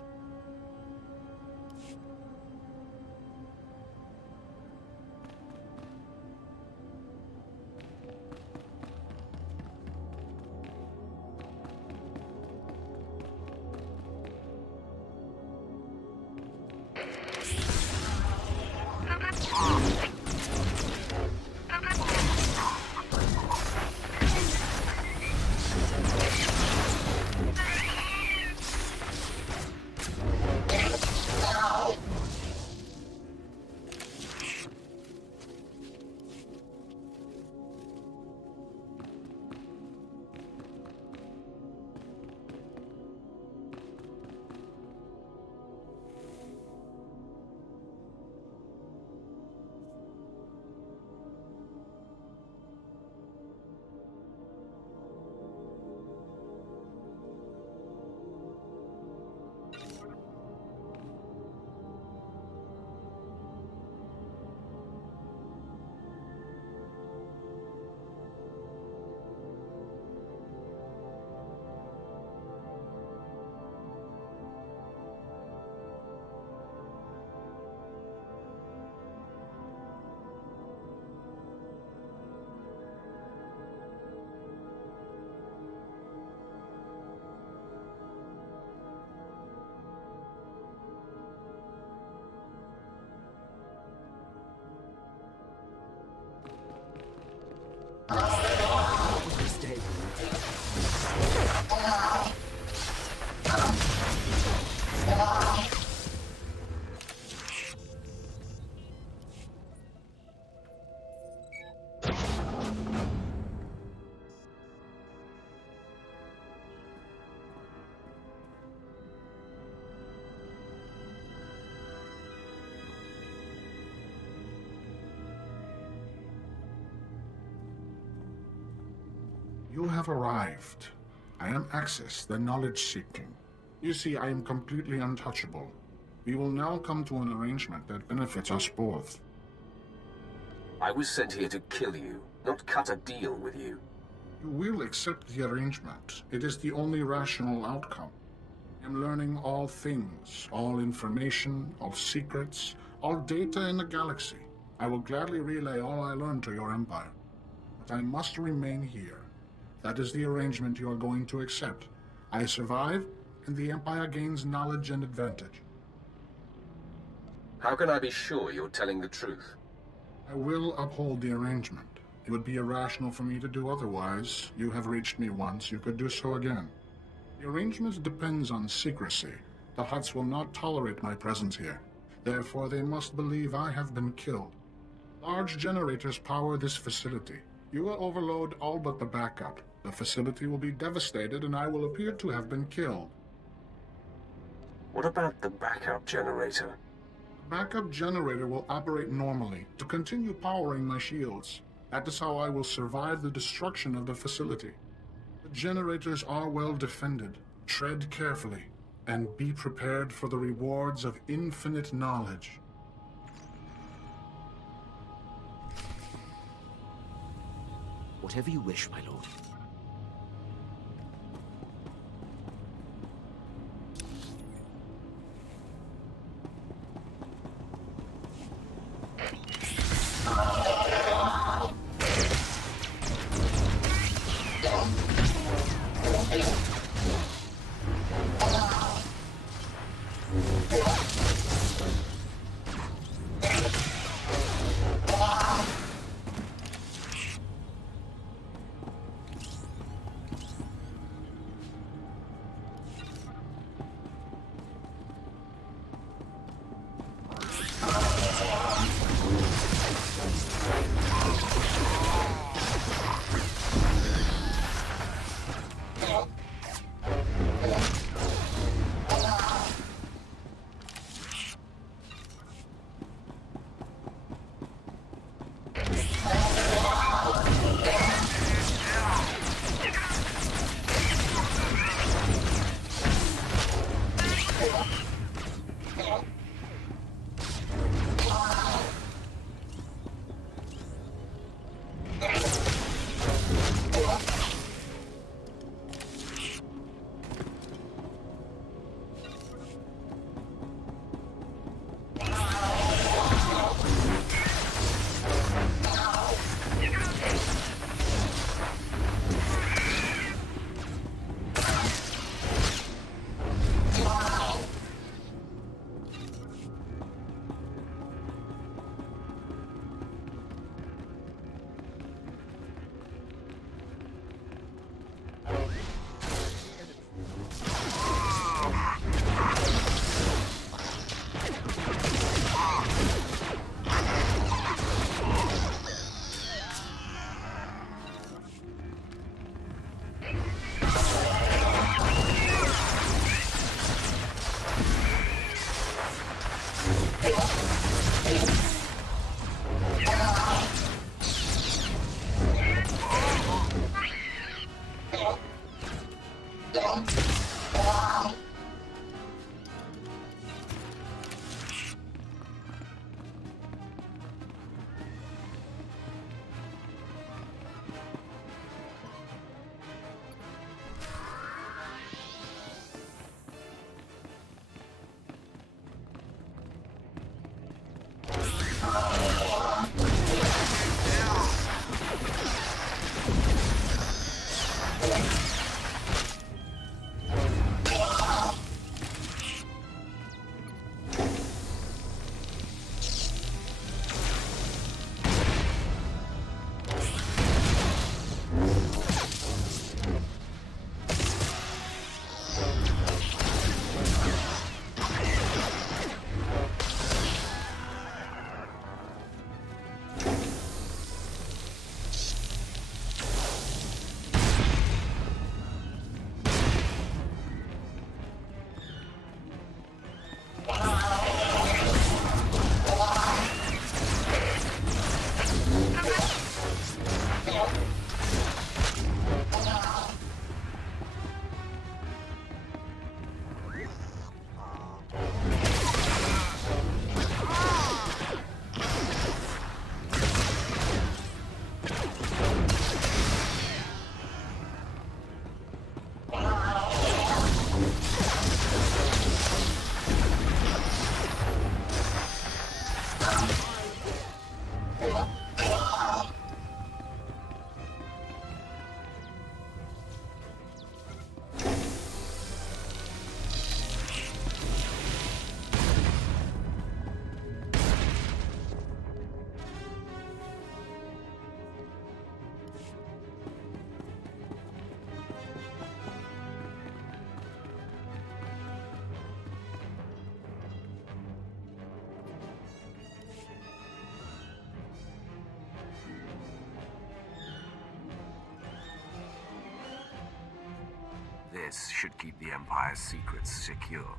You have arrived. I am Axis, the knowledge-seeking. You see, I am completely untouchable. We will now come to an arrangement that benefits us both. I was sent here to kill you, not cut a deal with you. You will accept the arrangement. It is the only rational outcome. I am learning all things, all information, all secrets, all data in the galaxy. I will gladly relay all I learned to your Empire. But I must remain here. That is the arrangement you are going to accept. I survive, and the Empire gains knowledge and advantage. How can I be sure you're telling the truth? I will uphold the arrangement. It would be irrational for me to do otherwise. You have reached me once, you could do so again. The arrangement depends on secrecy. The Hutts will not tolerate my presence here. Therefore, they must believe I have been killed. Large generators power this facility. You will overload all but the backup. The facility will be devastated and I will appear to have been killed. What about the backup generator? The backup generator will operate normally to continue powering my shields. That is how I will survive the destruction of the facility. The generators are well defended. Tread carefully, and be prepared for the rewards of infinite knowledge. Whatever you wish, my lord. This should keep the Empire's secrets secure.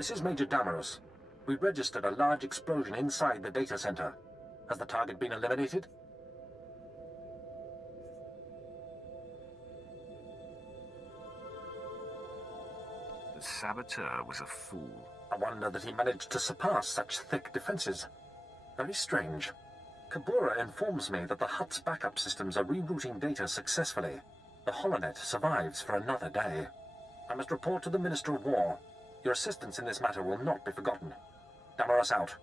This is Major Damaros. We registered a large explosion inside the data center. Has the target been eliminated? The saboteur was a fool. I wonder that he managed to surpass such thick defenses. Very strange. Kabura informs me that the Hutt's backup systems are rerouting data successfully. The holonet survives for another day. I must report to the Minister of War. Your assistance in this matter will not be forgotten. Damaros out.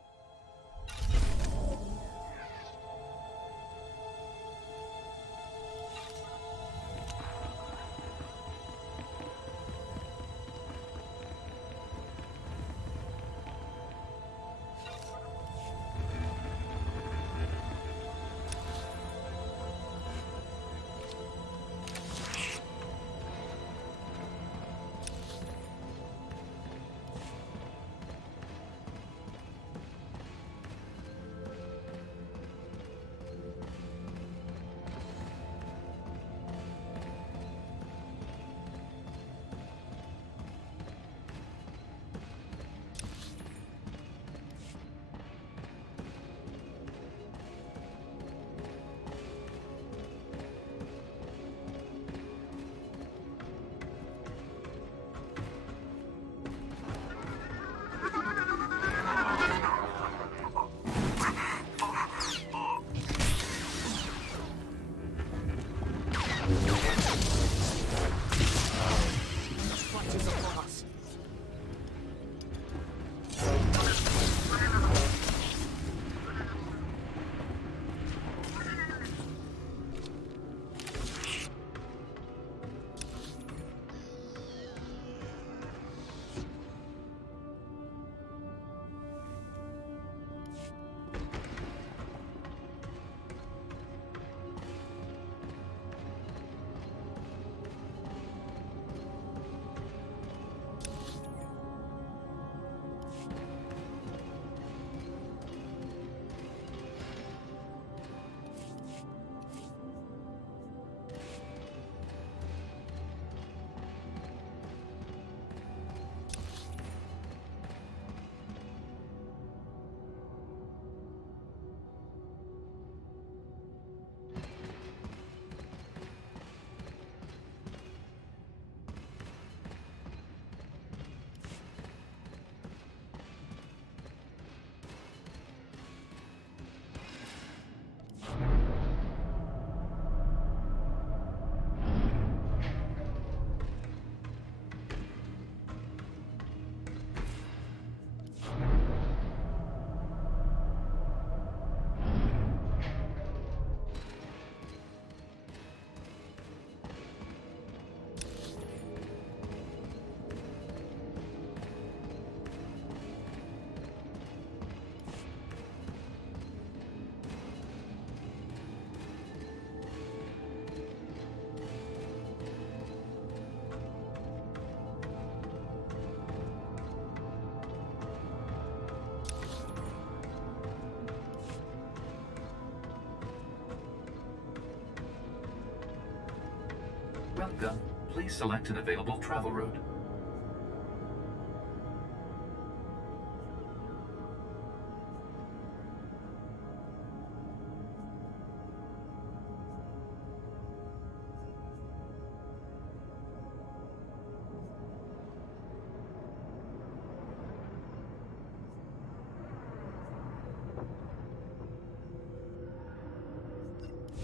Welcome. Please select an available travel route.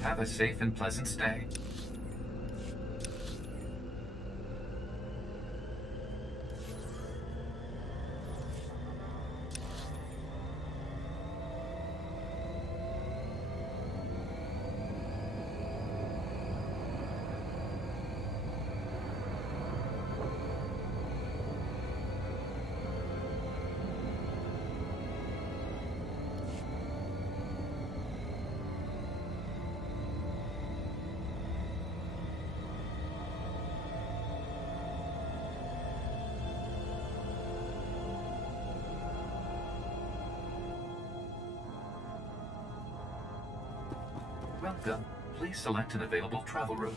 Have a safe and pleasant stay. Welcome. Please select an available travel route.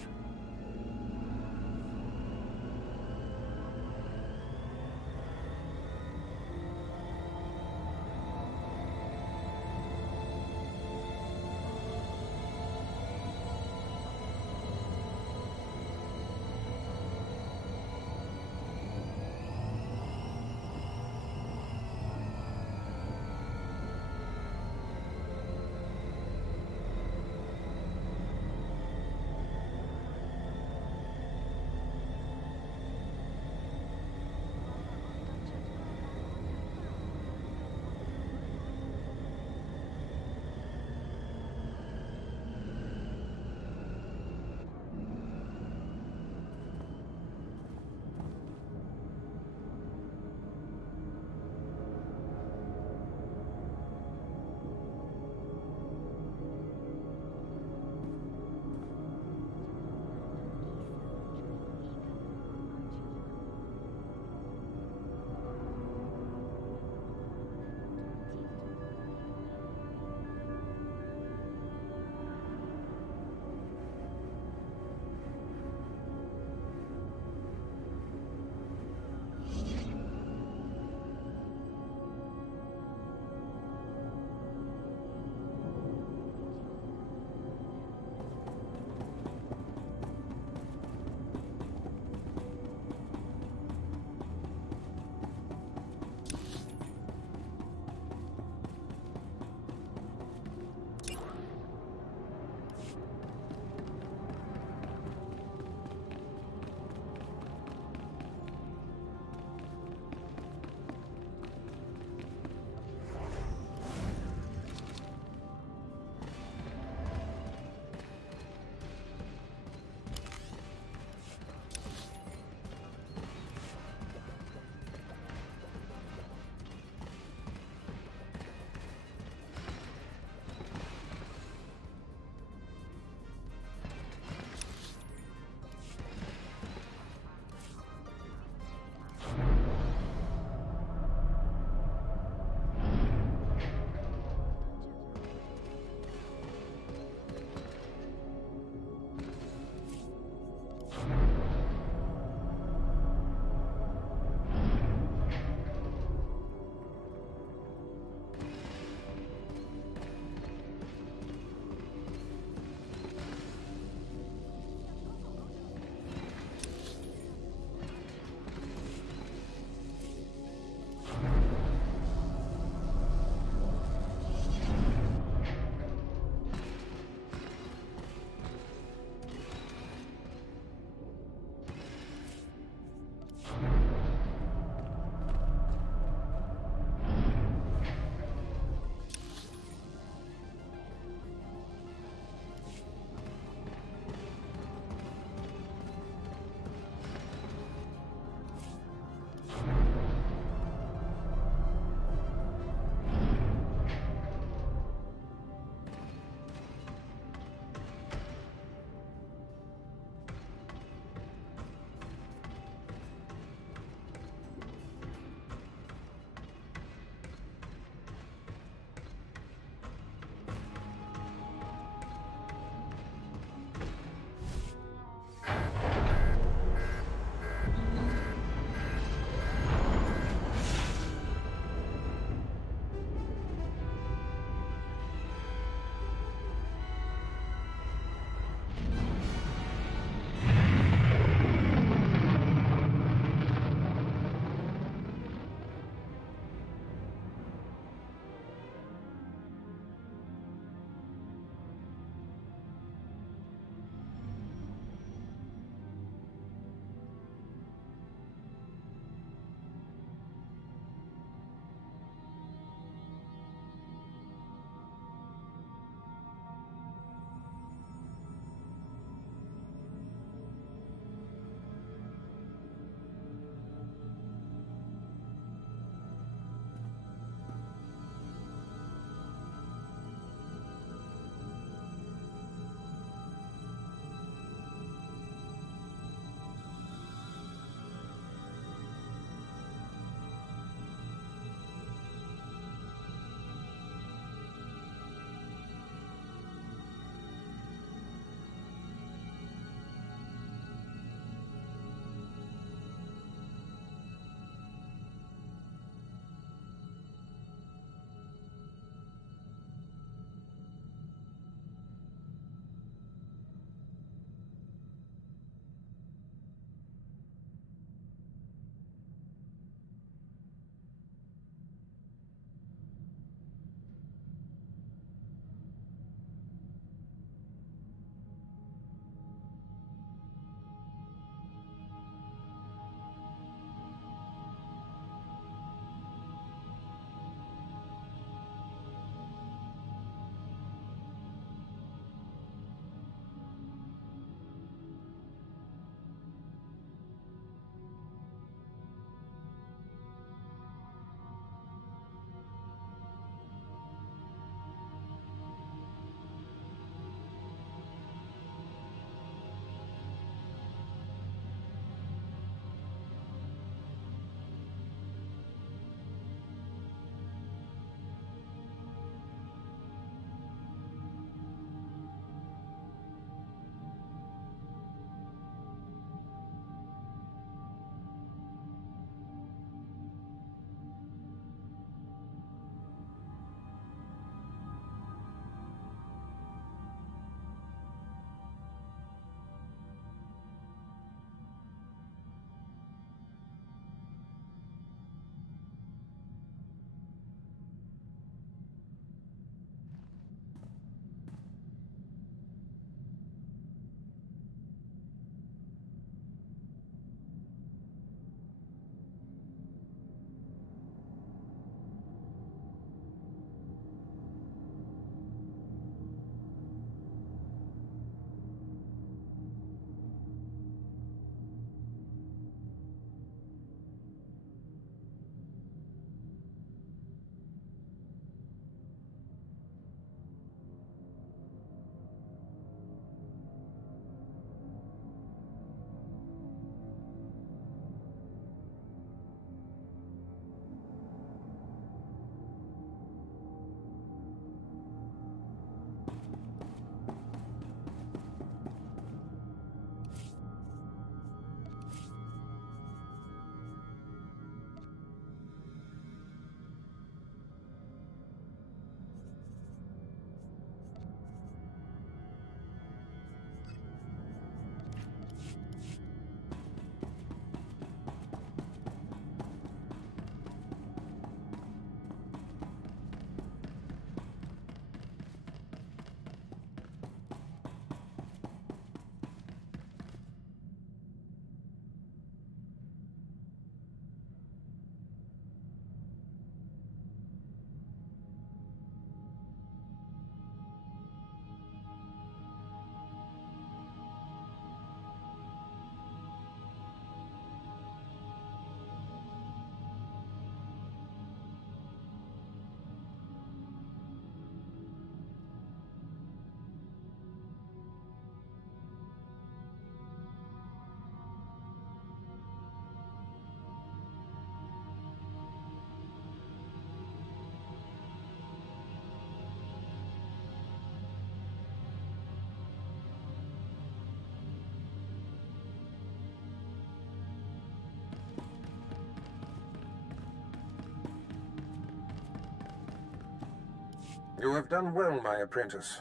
You have done well, my apprentice.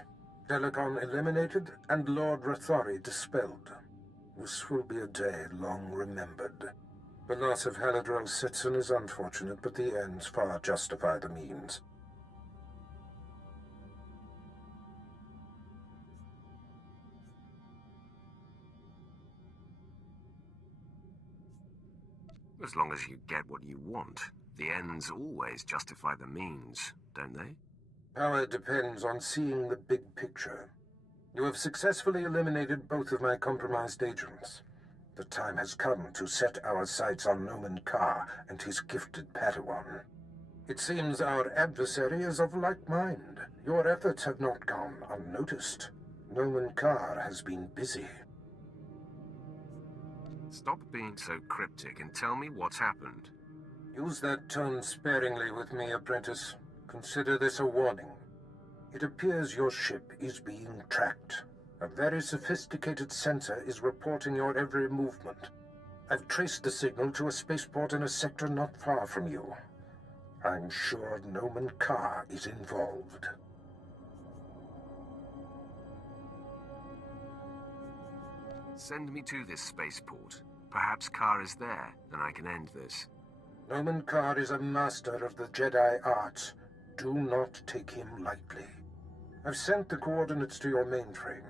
Telecon eliminated and Lord Rathori dispelled. This will be a day long remembered. The loss of Haladrel's citizen is unfortunate, but the ends far justify the means. As long as you get what you want, the ends always justify the means, don't they? Power depends on seeing the big picture. You have successfully eliminated both of my compromised agents. The time has come to set our sights on Noman Carr and his gifted Padawan. It seems our adversary is of like mind. Your efforts have not gone unnoticed. Noman Carr has been busy. Stop being so cryptic and tell me what's happened. Use that tone sparingly with me, apprentice. Consider this a warning. It appears your ship is being tracked. A very sophisticated sensor is reporting your every movement. I've traced the signal to a spaceport in a sector not far from you. I'm sure Noman Carr is involved. Send me to this spaceport. Perhaps Carr is there, and I can end this. Noman Carr is a master of the Jedi arts. Do not take him lightly. I've sent the coordinates to your mainframe.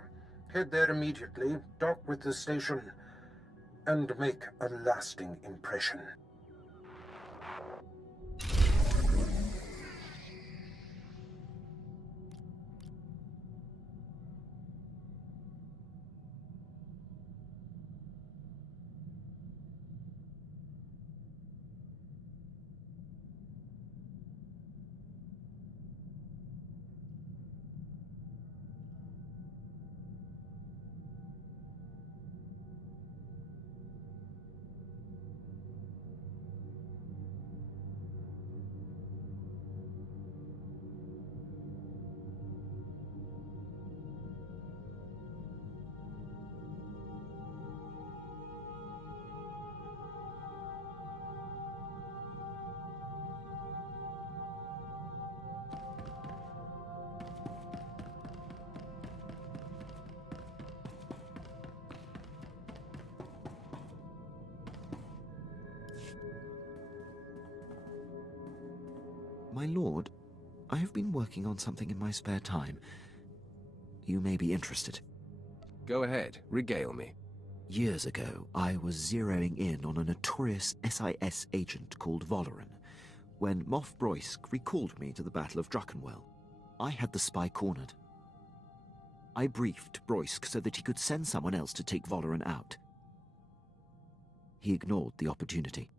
Head there immediately, dock with the station, and make a lasting impression. My lord, I have been working on something in my spare time. You may be interested. Go ahead, regale me. Years ago, I was zeroing in on a notorious SIS agent called Voloran, when Moff Broysk recalled me to the Battle of Druckenwell. I had the spy cornered. I briefed Broysk so that he could send someone else to take Voloran out. He ignored the opportunity.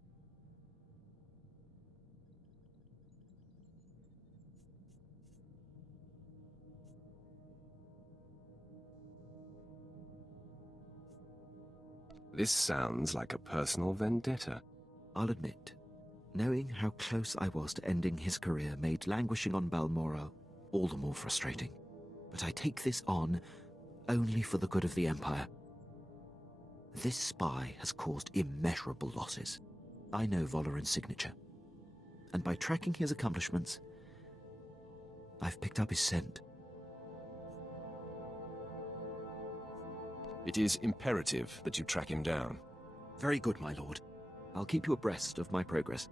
This sounds like a personal vendetta. I'll admit, knowing how close I was to ending his career made languishing on Balmoral all the more frustrating. But I take this on only for the good of the Empire. This spy has caused immeasurable losses. I know Voloran's signature, and by tracking his accomplishments, I've picked up his scent. It is imperative that you track him down. Very good, my lord. I'll keep you abreast of my progress.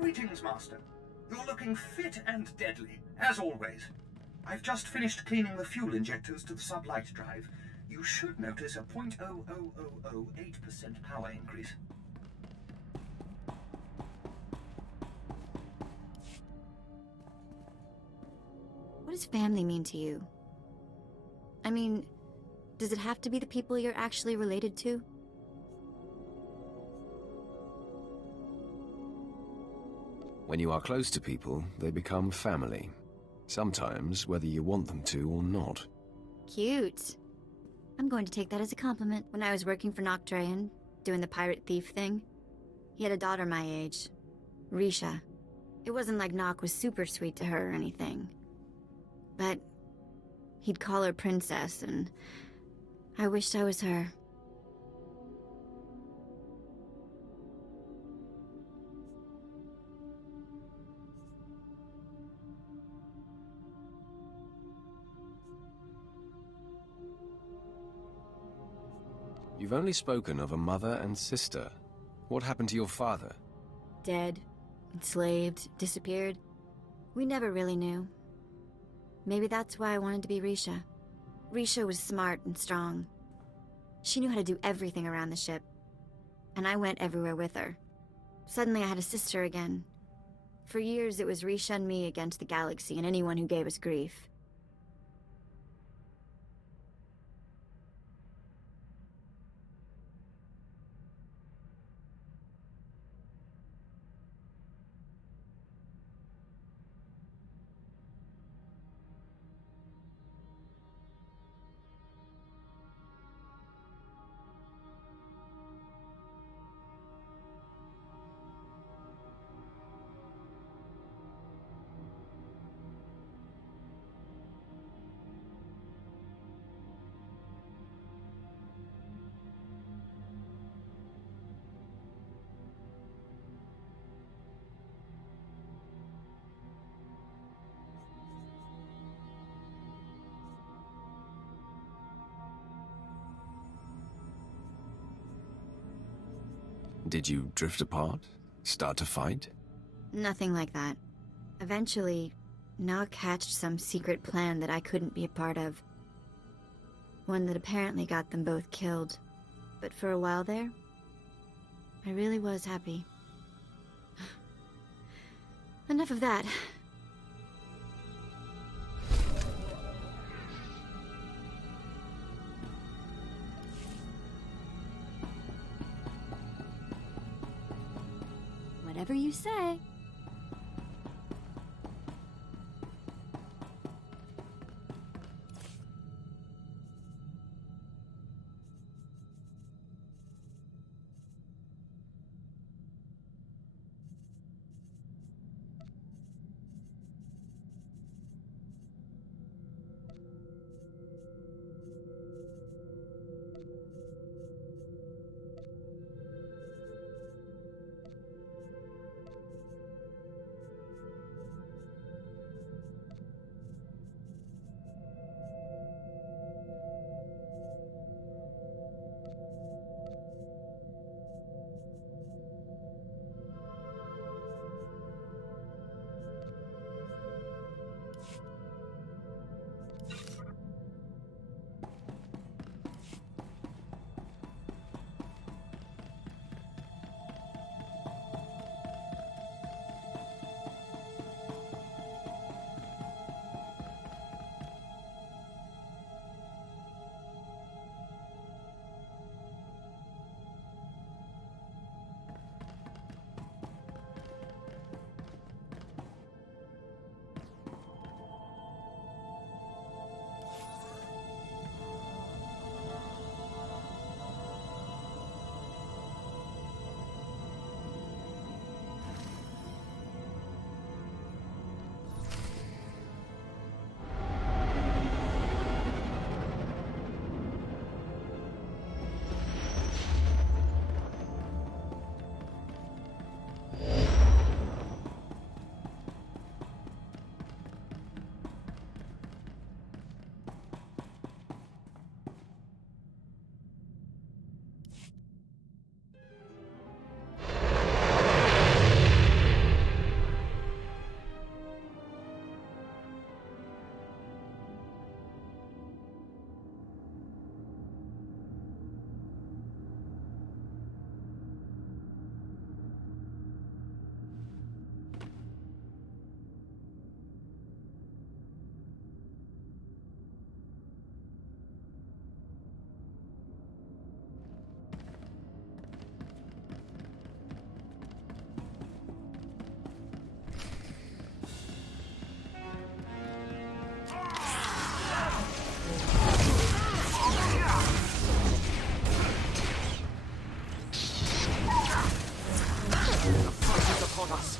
Greetings, Master. You're looking fit and deadly, as always. I've just finished cleaning the fuel injectors to the sublight drive. You should notice a 0.00008% power increase. What does family mean to you? I mean, does it have to be the people you're actually related to? When you are close to people, they become family. Sometimes, whether you want them to or not. Cute. I'm going to take that as a compliment. When I was working for Noctrayan, doing the pirate thief thing, He had a daughter my age, Risha. It wasn't like Nock was super sweet to her or anything. But he'd call her princess, and I wished I was her. You've only spoken of a mother and sister. What happened to your father? Dead, enslaved, disappeared. We never really knew. Maybe that's why I wanted to be Risha. Risha was smart and strong. She knew how to do everything around the ship. And I went everywhere with her. Suddenly I had a sister again. For years it was Risha and me against the galaxy and anyone who gave us grief. Did you drift apart? Start to fight? Nothing like that. Eventually, Nock hatched some secret plan that I couldn't be a part of. One that apparently got them both killed. But for a while there, I really was happy. Enough of that. Whatever you say. upon us.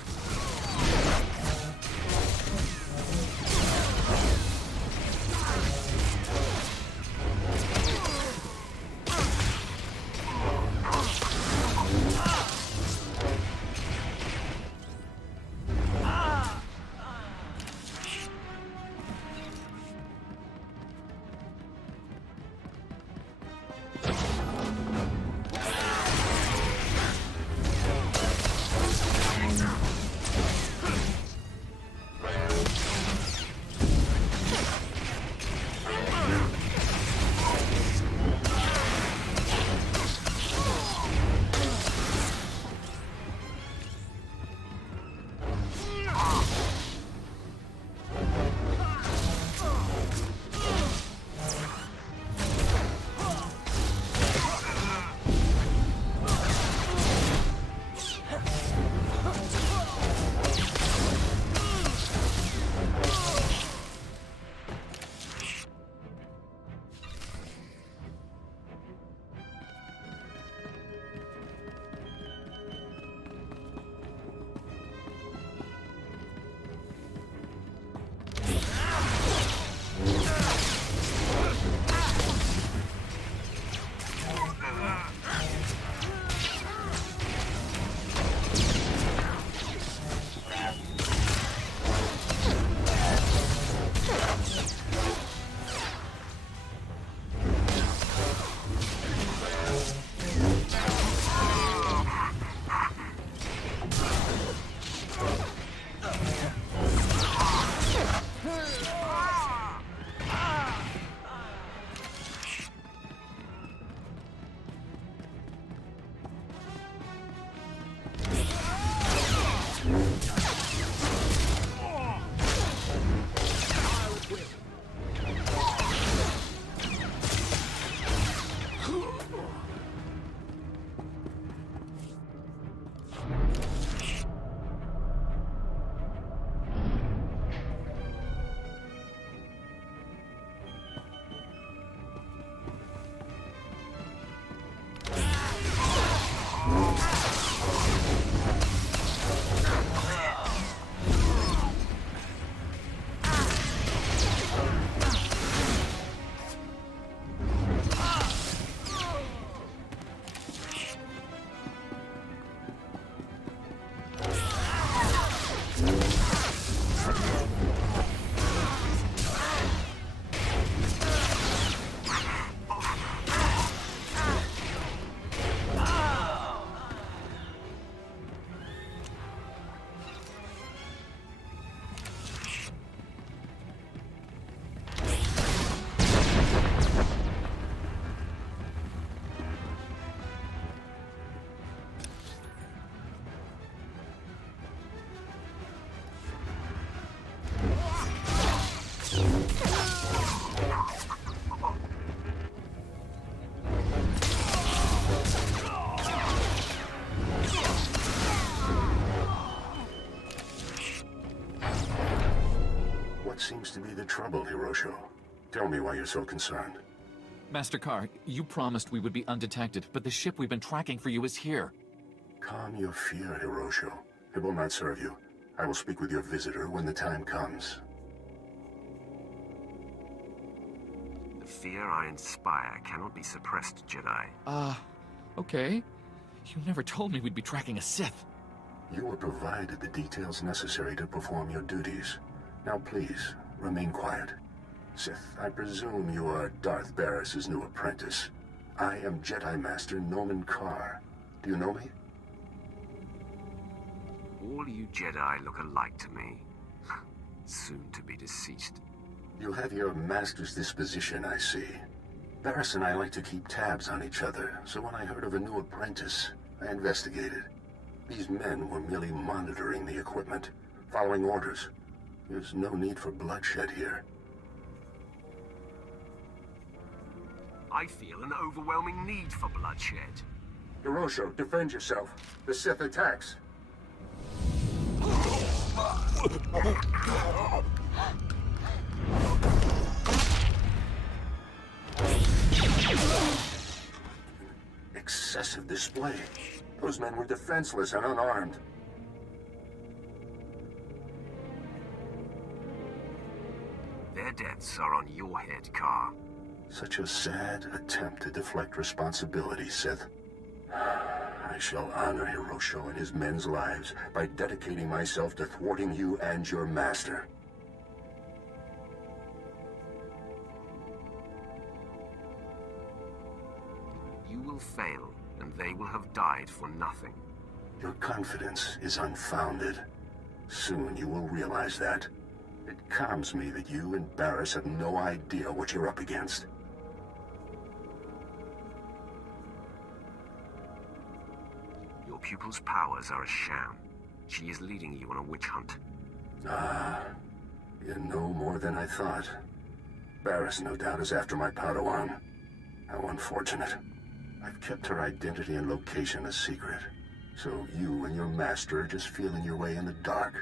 What seems to be the trouble, Hirosho? Tell me why you're so concerned. Master Carr, you promised we would be undetected, but the ship we've been tracking for you is here. Calm your fear, Hirosho. It will not serve you. I will speak with your visitor when the time comes. The fear I inspire cannot be suppressed, Jedi. Okay. You never told me we'd be tracking a Sith. You were provided the details necessary to perform your duties. Now please, remain quiet. Sith, I presume you are Darth Barris's new apprentice. I am Jedi Master Norman Carr. Do you know me? All you Jedi look alike to me. Soon to be deceased. You have your master's disposition, I see. Barris and I like to keep tabs on each other, so when I heard of a new apprentice, I investigated. These men were merely monitoring the equipment, following orders. There's no need for bloodshed here. I feel an overwhelming need for bloodshed. Hirosho, defend yourself. The Sith attacks. Excessive display. Those men were defenseless and unarmed. Siths are on your head, Carr. Such a sad attempt to deflect responsibility, Sith. I shall honor Hirosho and his men's lives by dedicating myself to thwarting you and your master. You will fail, and they will have died for nothing. Your confidence is unfounded. Soon you will realize that. It calms me that you and Barris have no idea what you're up against. Your pupil's powers are a sham. She is leading you on a witch hunt. Ah, you know more than I thought. Barris, no doubt, is after my Padawan. How unfortunate. I've kept her identity and location a secret. So you and your master are just feeling your way in the dark.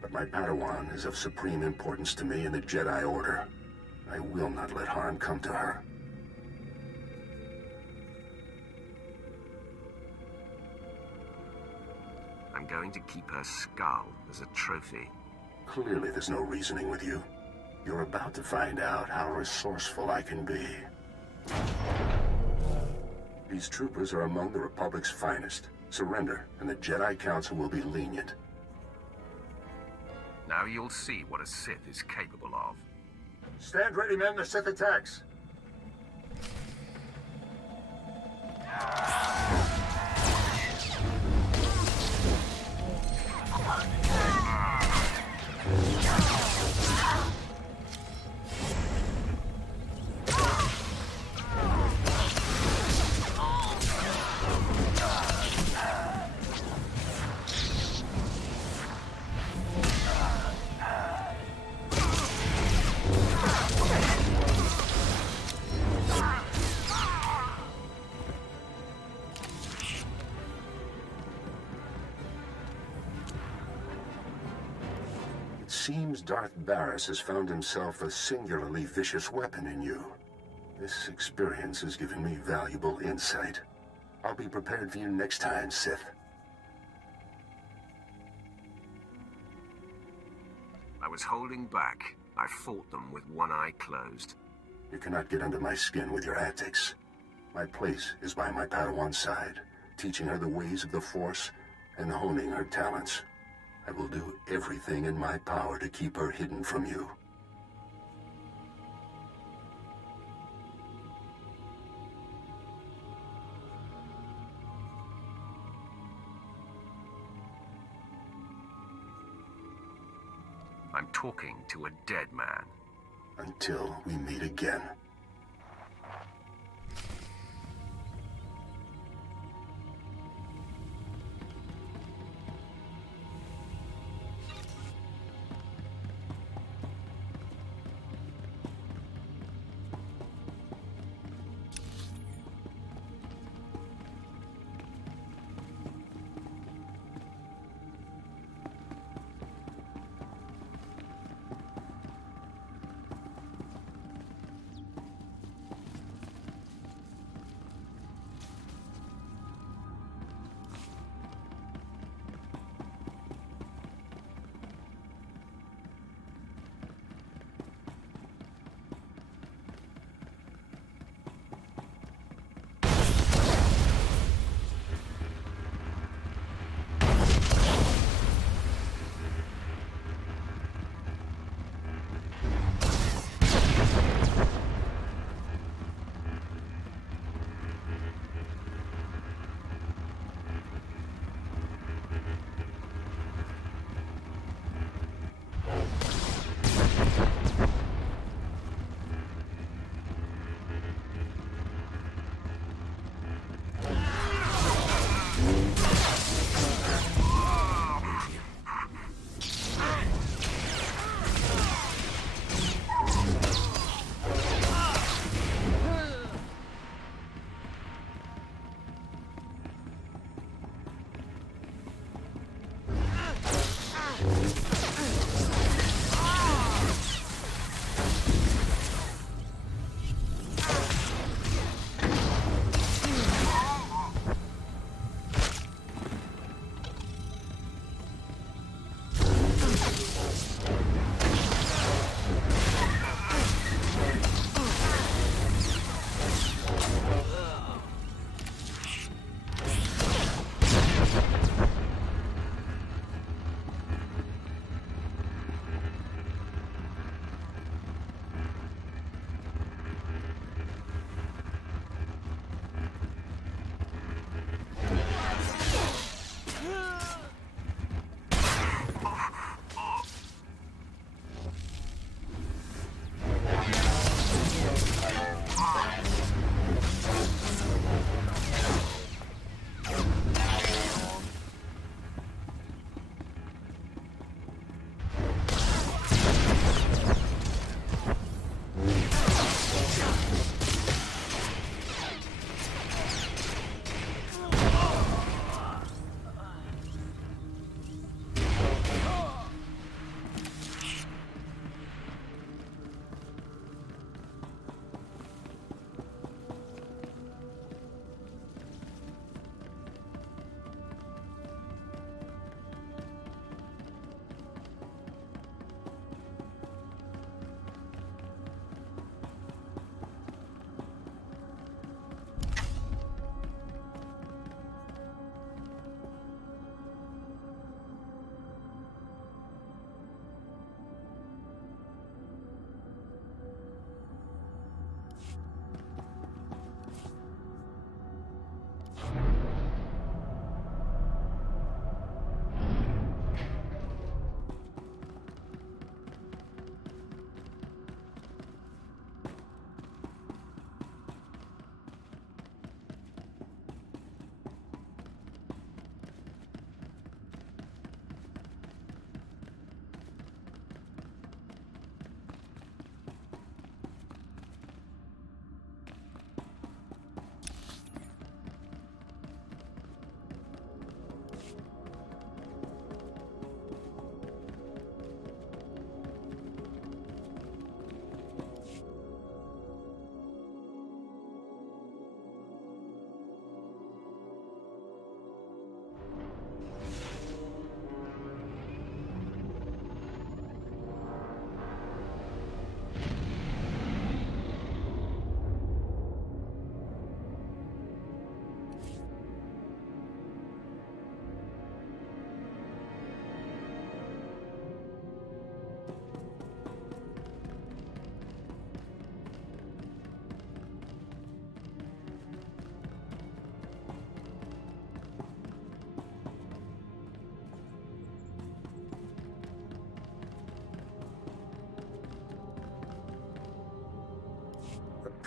But my Padawan is of supreme importance to me in the Jedi Order. I will not let harm come to her. I'm going to keep her skull as a trophy. Clearly there's no reasoning with you. You're about to find out how resourceful I can be. These troopers are among the Republic's finest. Surrender, and the Jedi Council will be lenient. Now you'll see what a Sith is capable of. Stand ready, men. The Sith attacks. Seems Darth Barris has found himself a singularly vicious weapon in you. This experience has given me valuable insight. I'll be prepared for you next time, Sith. I was holding back. I fought them with one eye closed. You cannot get under my skin with your antics. My place is by my Padawan's side, teaching her the ways of the Force and honing her talents. I will do everything in my power to keep her hidden from you. I'm talking to a dead man. Until we meet again.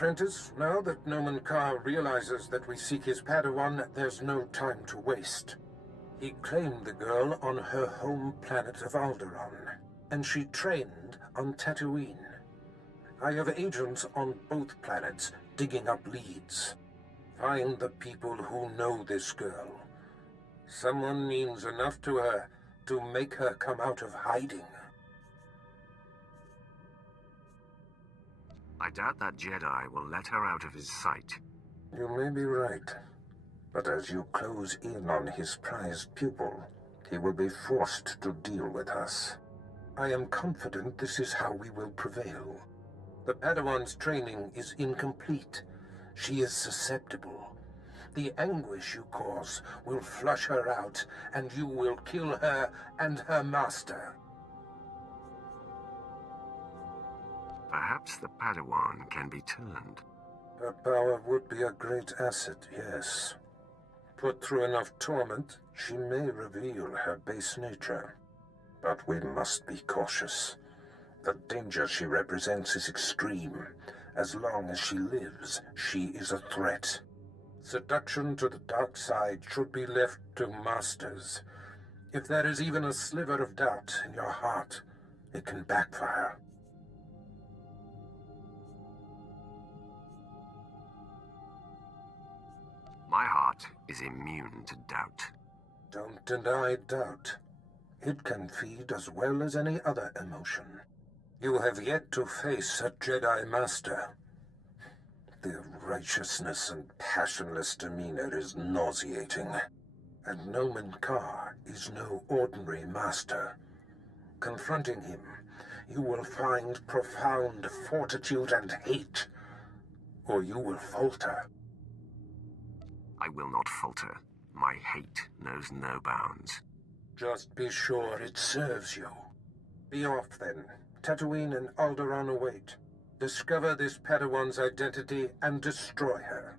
apprentice. Now that Noman Carr realizes that we seek his Padawan, there's no time to waste. He claimed the girl on her home planet of Alderaan, and she trained on Tatooine. I have agents on both planets digging up leads. Find the people who know this girl. Someone means enough to her to make her come out of hiding. I doubt that Jedi will let her out of his sight. You may be right. But as you close in on his prized pupil, he will be forced to deal with us. I am confident this is how we will prevail. The Padawan's training is incomplete. She is susceptible. The anguish you cause will flush her out, and you will kill her and her master. Perhaps the Padawan can be turned. Her power would be a great asset, yes. Put through enough torment, she may reveal her base nature. But we must be cautious. The danger she represents is extreme. As long as she lives, she is a threat. Seduction to the dark side should be left to masters. If there is even a sliver of doubt in your heart, it can backfire. My heart is immune to doubt. Don't deny doubt. It can feed as well as any other emotion. You have yet to face a Jedi Master. Their righteousness and passionless demeanor is nauseating. And Noman Carr is no ordinary master. Confronting him, you will find profound fortitude and hate, or you will falter. I will not falter. My hate knows no bounds. Just be sure it serves you. Be off, then. Tatooine and Alderaan await. Discover this Padawan's identity and destroy her.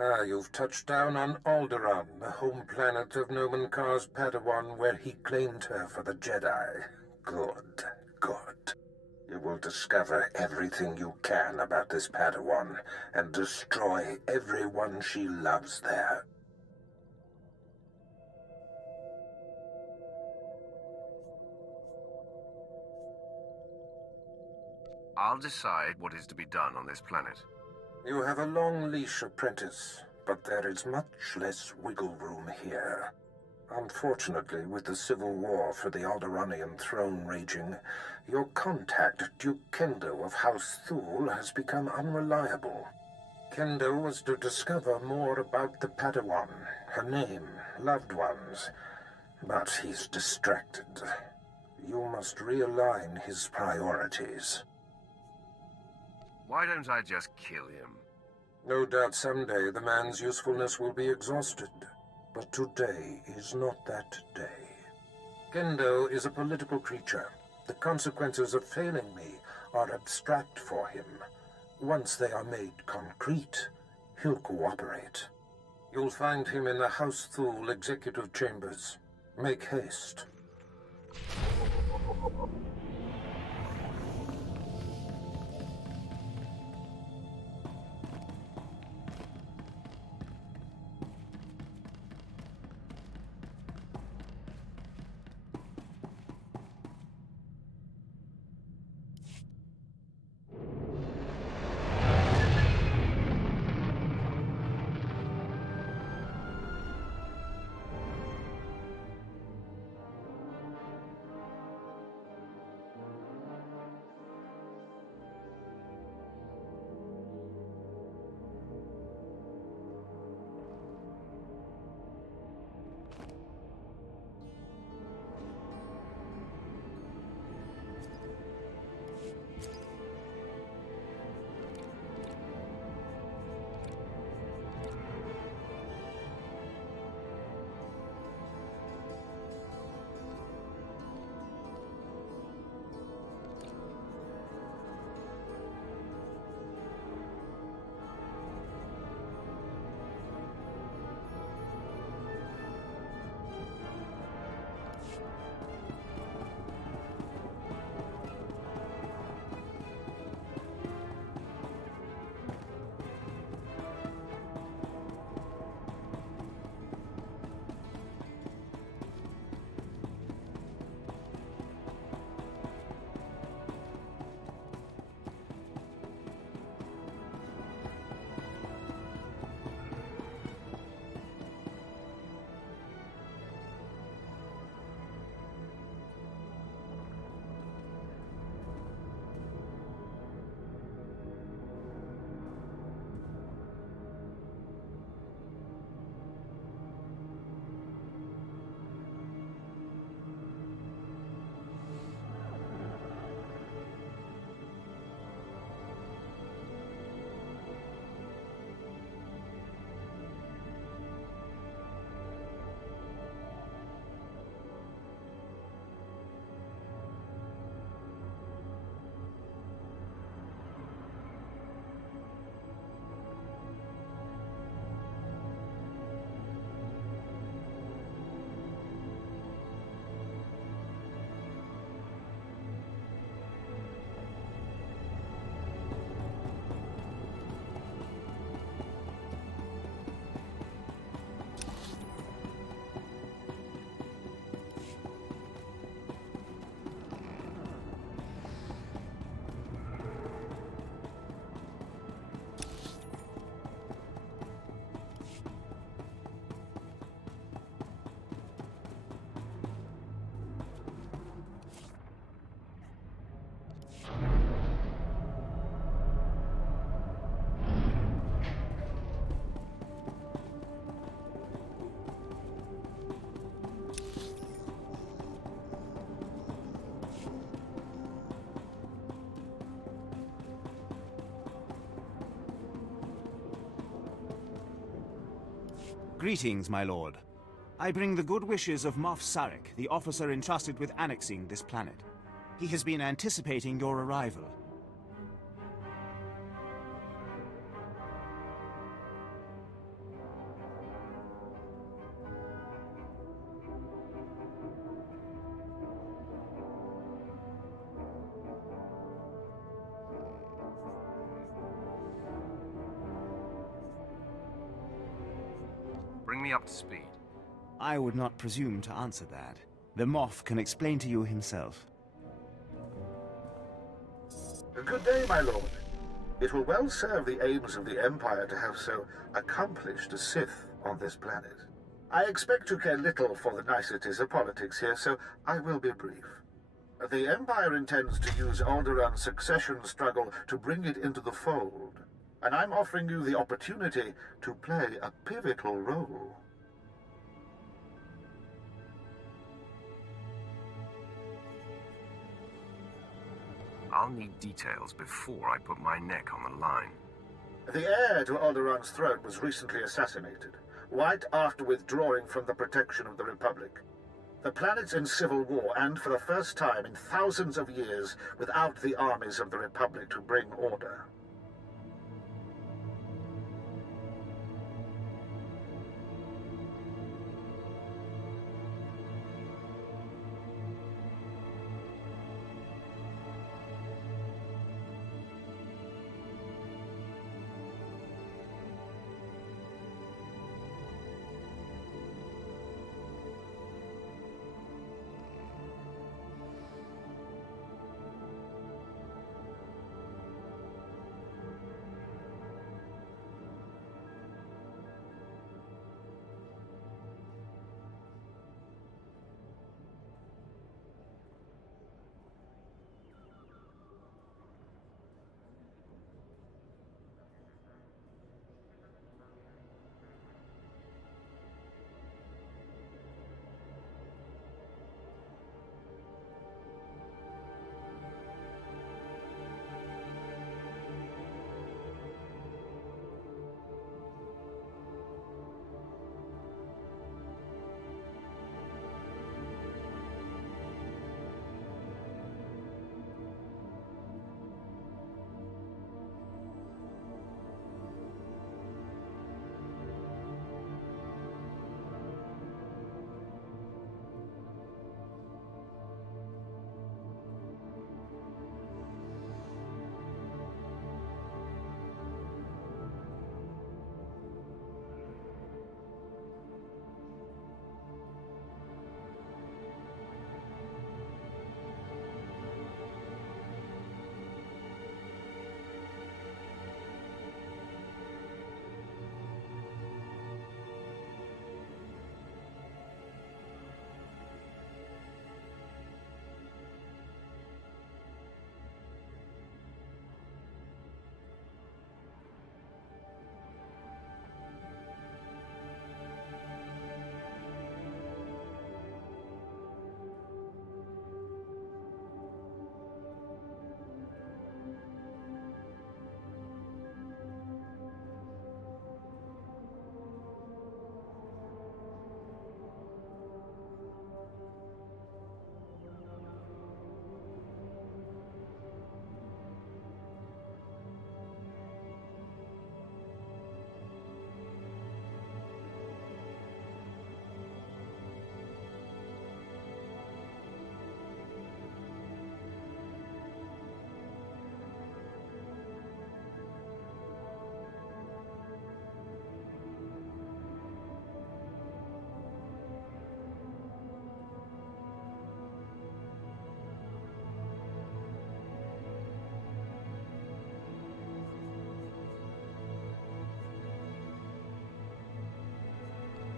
Ah, you've touched down on Alderaan, the home planet of Noman Carr's Padawan, where he claimed her for the Jedi. Good, good. You will discover everything you can about this Padawan, and destroy everyone she loves there. I'll decide what is to be done on this planet. You have a long leash, apprentice, but there is much less wiggle room here. Unfortunately, with the civil war for the Alderaanian throne raging, your contact, Duke Kendo of House Thule, has become unreliable. Kendo was to discover more about the Padawan, her name, loved ones, but he's distracted. You must realign his priorities. Why don't I just kill him? No doubt someday the man's usefulness will be exhausted, but today is not that day. Kendo is a political creature. The consequences of failing me are abstract for him. Once they are made concrete, he'll cooperate. You'll find him in the House Thule executive chambers. Make haste. Greetings, my lord. I bring the good wishes of Moff Sarek, the officer entrusted with annexing this planet. He has been anticipating your arrival. Bring me up to speed. I would not presume to answer that. The Moff can explain to you himself. Good day, my lord. It will well serve the aims of the Empire to have so accomplished a Sith on this planet. I expect to care little for the niceties of politics here, so I will be brief. The Empire intends to use Alderaan's succession struggle to bring it into the fold, and I'm offering you the opportunity to play a pivotal role. I'll need details before I put my neck on the line. The heir to Alderaan's throne was recently assassinated, right after withdrawing from the protection of the Republic. The planet's in civil war, and for the first time in thousands of years, without the armies of the Republic to bring order.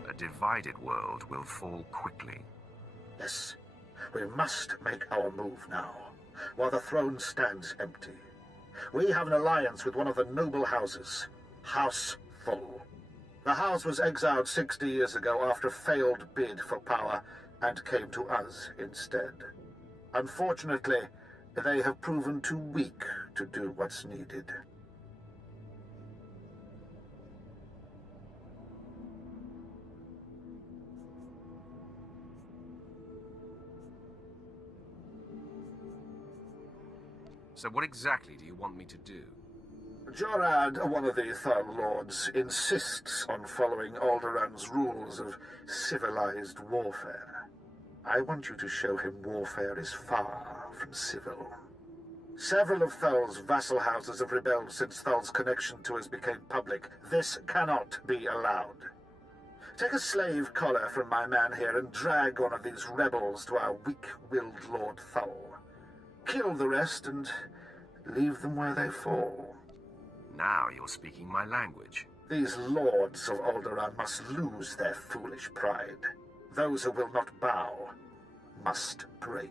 A divided world will fall quickly. Yes, we must make our move now, while the throne stands empty. We have an alliance with one of the noble houses, House Full. The house was exiled 60 years ago after a failed bid for power, and came to us instead. Unfortunately, they have proven too weak to do what's needed. So what exactly do you want me to do? Jorad, one of the Thal Lords, insists on following Alderaan's rules of civilized warfare. I want you to show him warfare is far from civil. Several of Thal's vassal houses have rebelled since Thal's connection to us became public. This cannot be allowed. Take a slave collar from my man here and drag one of these rebels to our weak-willed Lord Thal. Kill the rest and leave them where they fall. Now you're speaking my language. These lords of Alderaan must lose their foolish pride. Those who will not bow must break.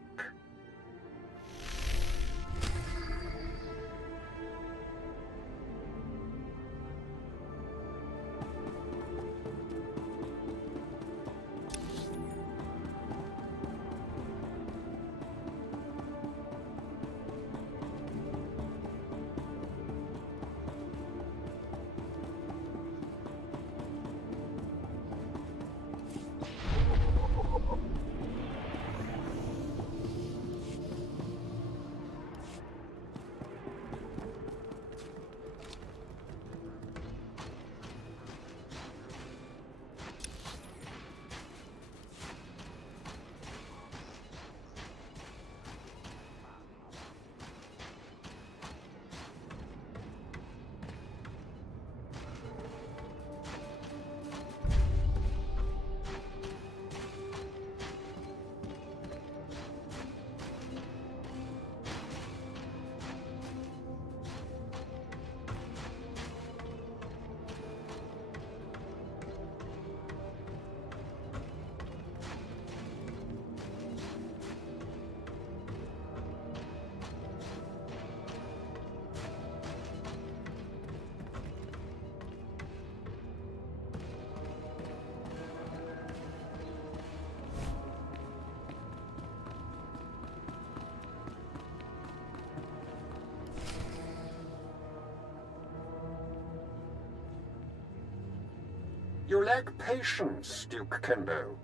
You lack patience, Duke Kendo.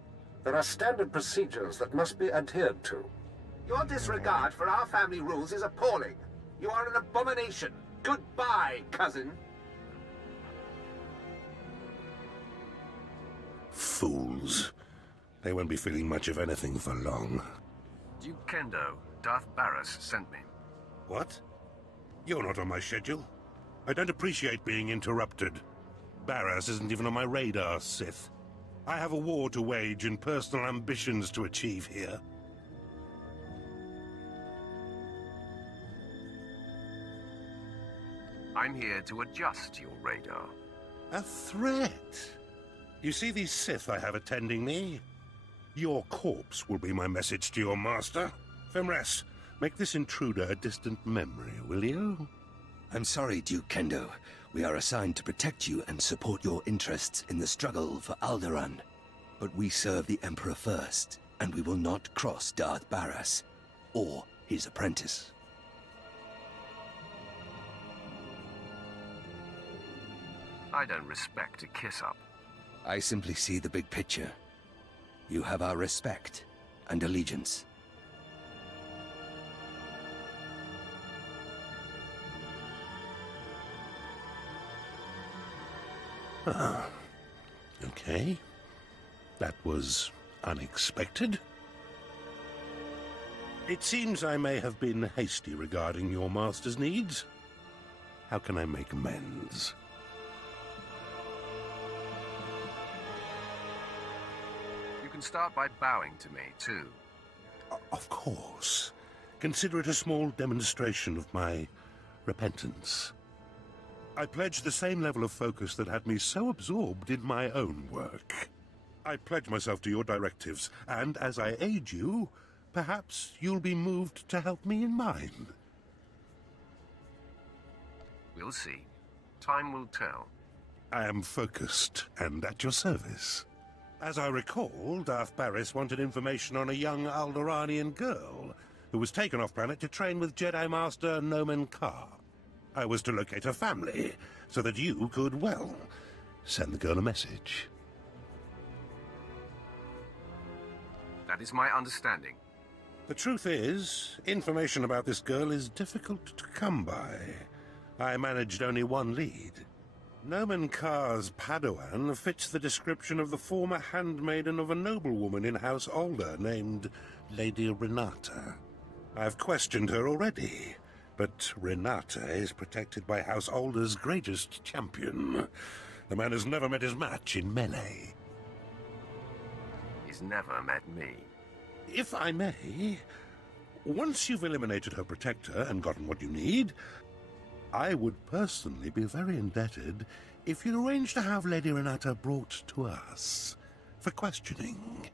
There are standard procedures that must be adhered to. Your disregard for our family rules is appalling. You are an abomination. Goodbye, cousin. Fools. They won't be feeling much of anything for long. Duke Kendo, Darth Barras sent me. What? You're not on my schedule. I don't appreciate being interrupted. Barras isn't even on my radar, Sith. I have a war to wage and personal ambitions to achieve here. I'm here to adjust your radar. A threat? You see these Sith I have attending me? Your corpse will be my message to your master. Femres, make this intruder a distant memory, will you? I'm sorry, Duke Kendo. We are assigned to protect you and support your interests in the struggle for Alderaan. But we serve the Emperor first, and we will not cross Darth Barras, or his apprentice. I don't respect a kiss-up. I simply see the big picture. You have our respect and allegiance. Ah, okay. That was unexpected. It seems I may have been hasty regarding your master's needs. How can I make amends? You can start by bowing to me, too. Of course. Consider it a small demonstration of my repentance. I pledge the same level of focus that had me so absorbed in my own work. I pledge myself to your directives, and as I aid you, perhaps you'll be moved to help me in mine. We'll see. Time will tell. I am focused and at your service. As I recall, Darth Barras wanted information on a young Alderaanian girl who was taken off-planet to train with Jedi Master Nomen Karr. I was to locate her family, so that you could, well, send the girl a message. That is my understanding. The truth is, information about this girl is difficult to come by. I managed only one lead. Nomen Karr's Padawan fits the description of the former handmaiden of a noblewoman in House Alder named Lady Renata. I've questioned her already, but Renata is protected by House Alder's greatest champion. The man has never met his match in melee. He's never met me. If I may, once you've eliminated her protector and gotten what you need, I would personally be very indebted if you'd arrange to have Lady Renata brought to us for questioning.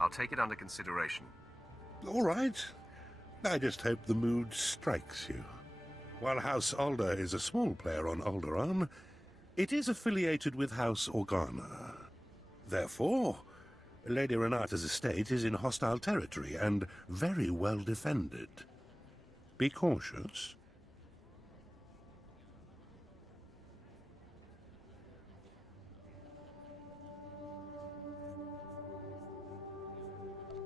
I'll take it under consideration. All right. I just hope the mood strikes you. While House Alder is a small player on Alderaan, it is affiliated with House Organa. Therefore, Lady Renata's estate is in hostile territory and very well defended. Be cautious.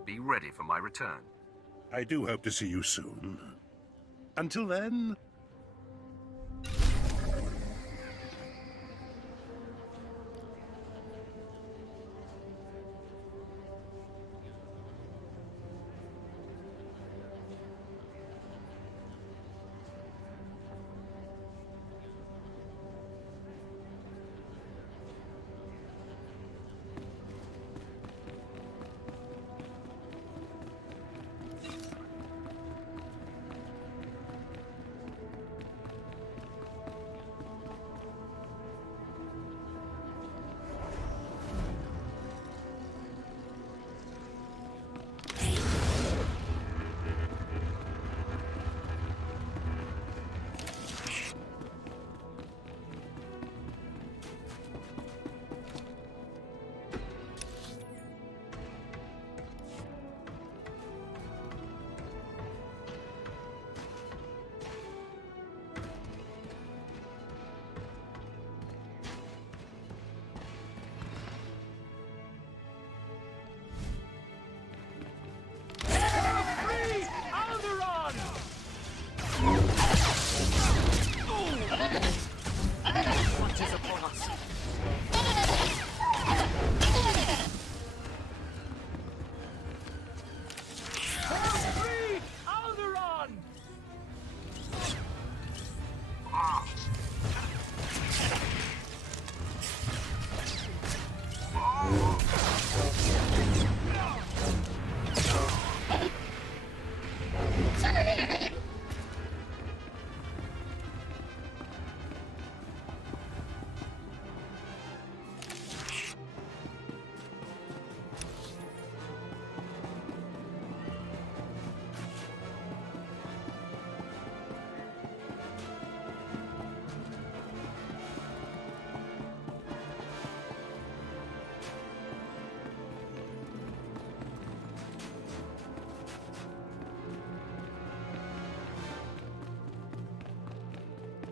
Be ready for my return. I do hope to see you soon. Until then...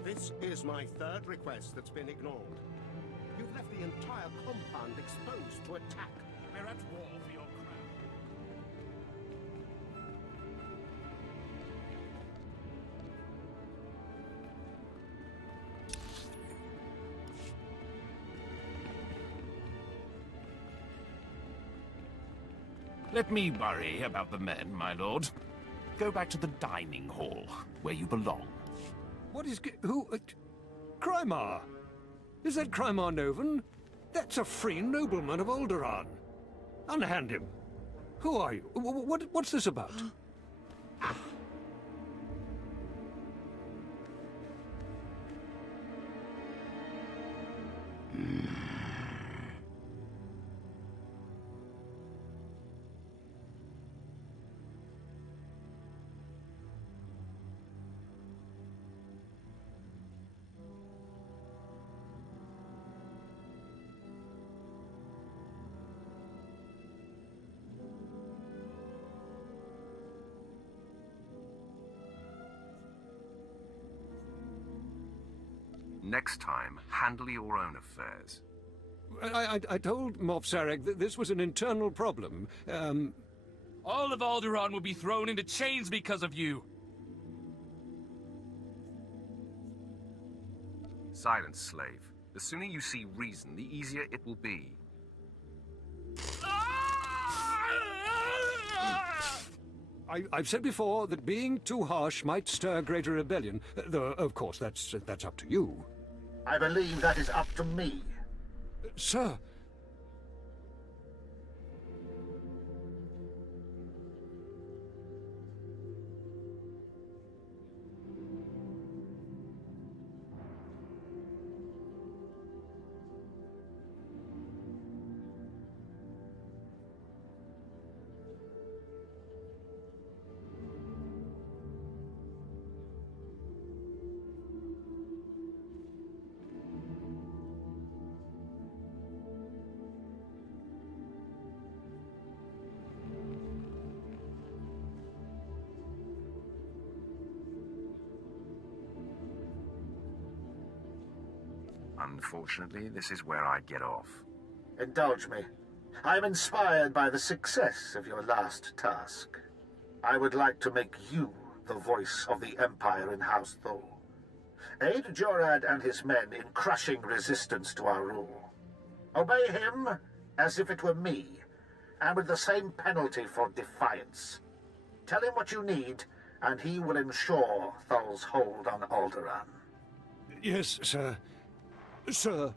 This is my third request that's been ignored. You've left the entire compound exposed to attack. We're at war for your crown. Let me worry about the men, my lord. Go back to the dining hall, where you belong. What is... who... Krymar? Is that Krymar Noven? That's a free nobleman of Alderaan. Unhand him. Who are you? What's this about? Next time, handle your own affairs. I told Moff Sarek that this was an internal problem. All of Alderaan will be thrown into chains because of you. Silence, slave. The sooner you see reason, the easier it will be. I've said before that being too harsh might stir greater rebellion, though, of course, that's up to you. I believe that is up to me. Sir. Unfortunately, this is where I get off. Indulge me. I am inspired by the success of your last task. I would like to make you the voice of the Empire in House Thol. Aid Jorad and his men in crushing resistance to our rule. Obey him as if it were me, and with the same penalty for defiance. Tell him what you need, and he will ensure Thol's hold on Alderaan. Yes, sir. Sir.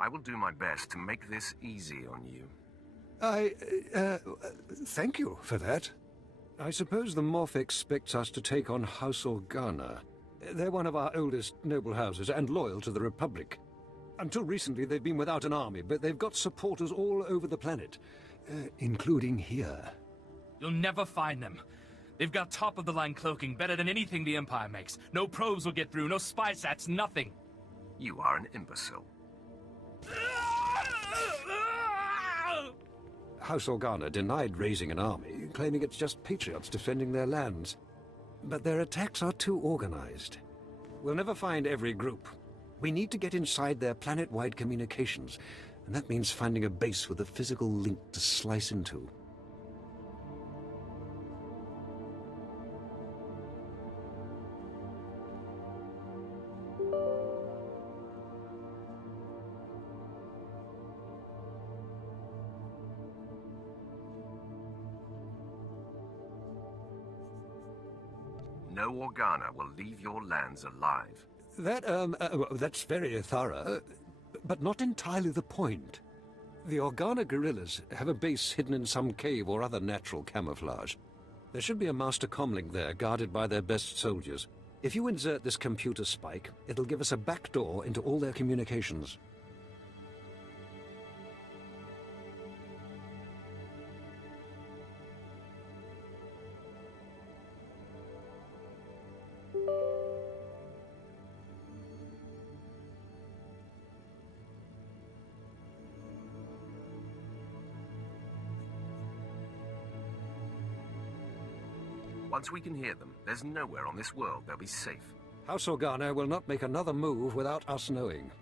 I will do my best to make this easy on you. Thank you for that. I suppose the Moff expects us to take on House Organa. They're one of our oldest noble houses and loyal to the Republic. Until recently, they've been without an army, but they've got supporters all over the planet, including here. You'll never find them. They've got top-of-the-line cloaking, better than anything the Empire makes. No probes will get through, no spy sats, nothing. You are an imbecile. House Organa denied raising an army, claiming it's just patriots defending their lands. But their attacks are too organized. We'll never find every group. We need to get inside their planet-wide communications, and that means finding a base with a physical link to slice into. No Organa will leave your lands alive. That's very thorough, but not entirely the point. The Organa guerrillas have a base hidden in some cave or other natural camouflage. There should be a master comlink there, guarded by their best soldiers. If you insert this computer spike, it'll give us a backdoor into all their communications. Once we can hear them, there's nowhere on this world they'll be safe. House Organa will not make another move without us knowing.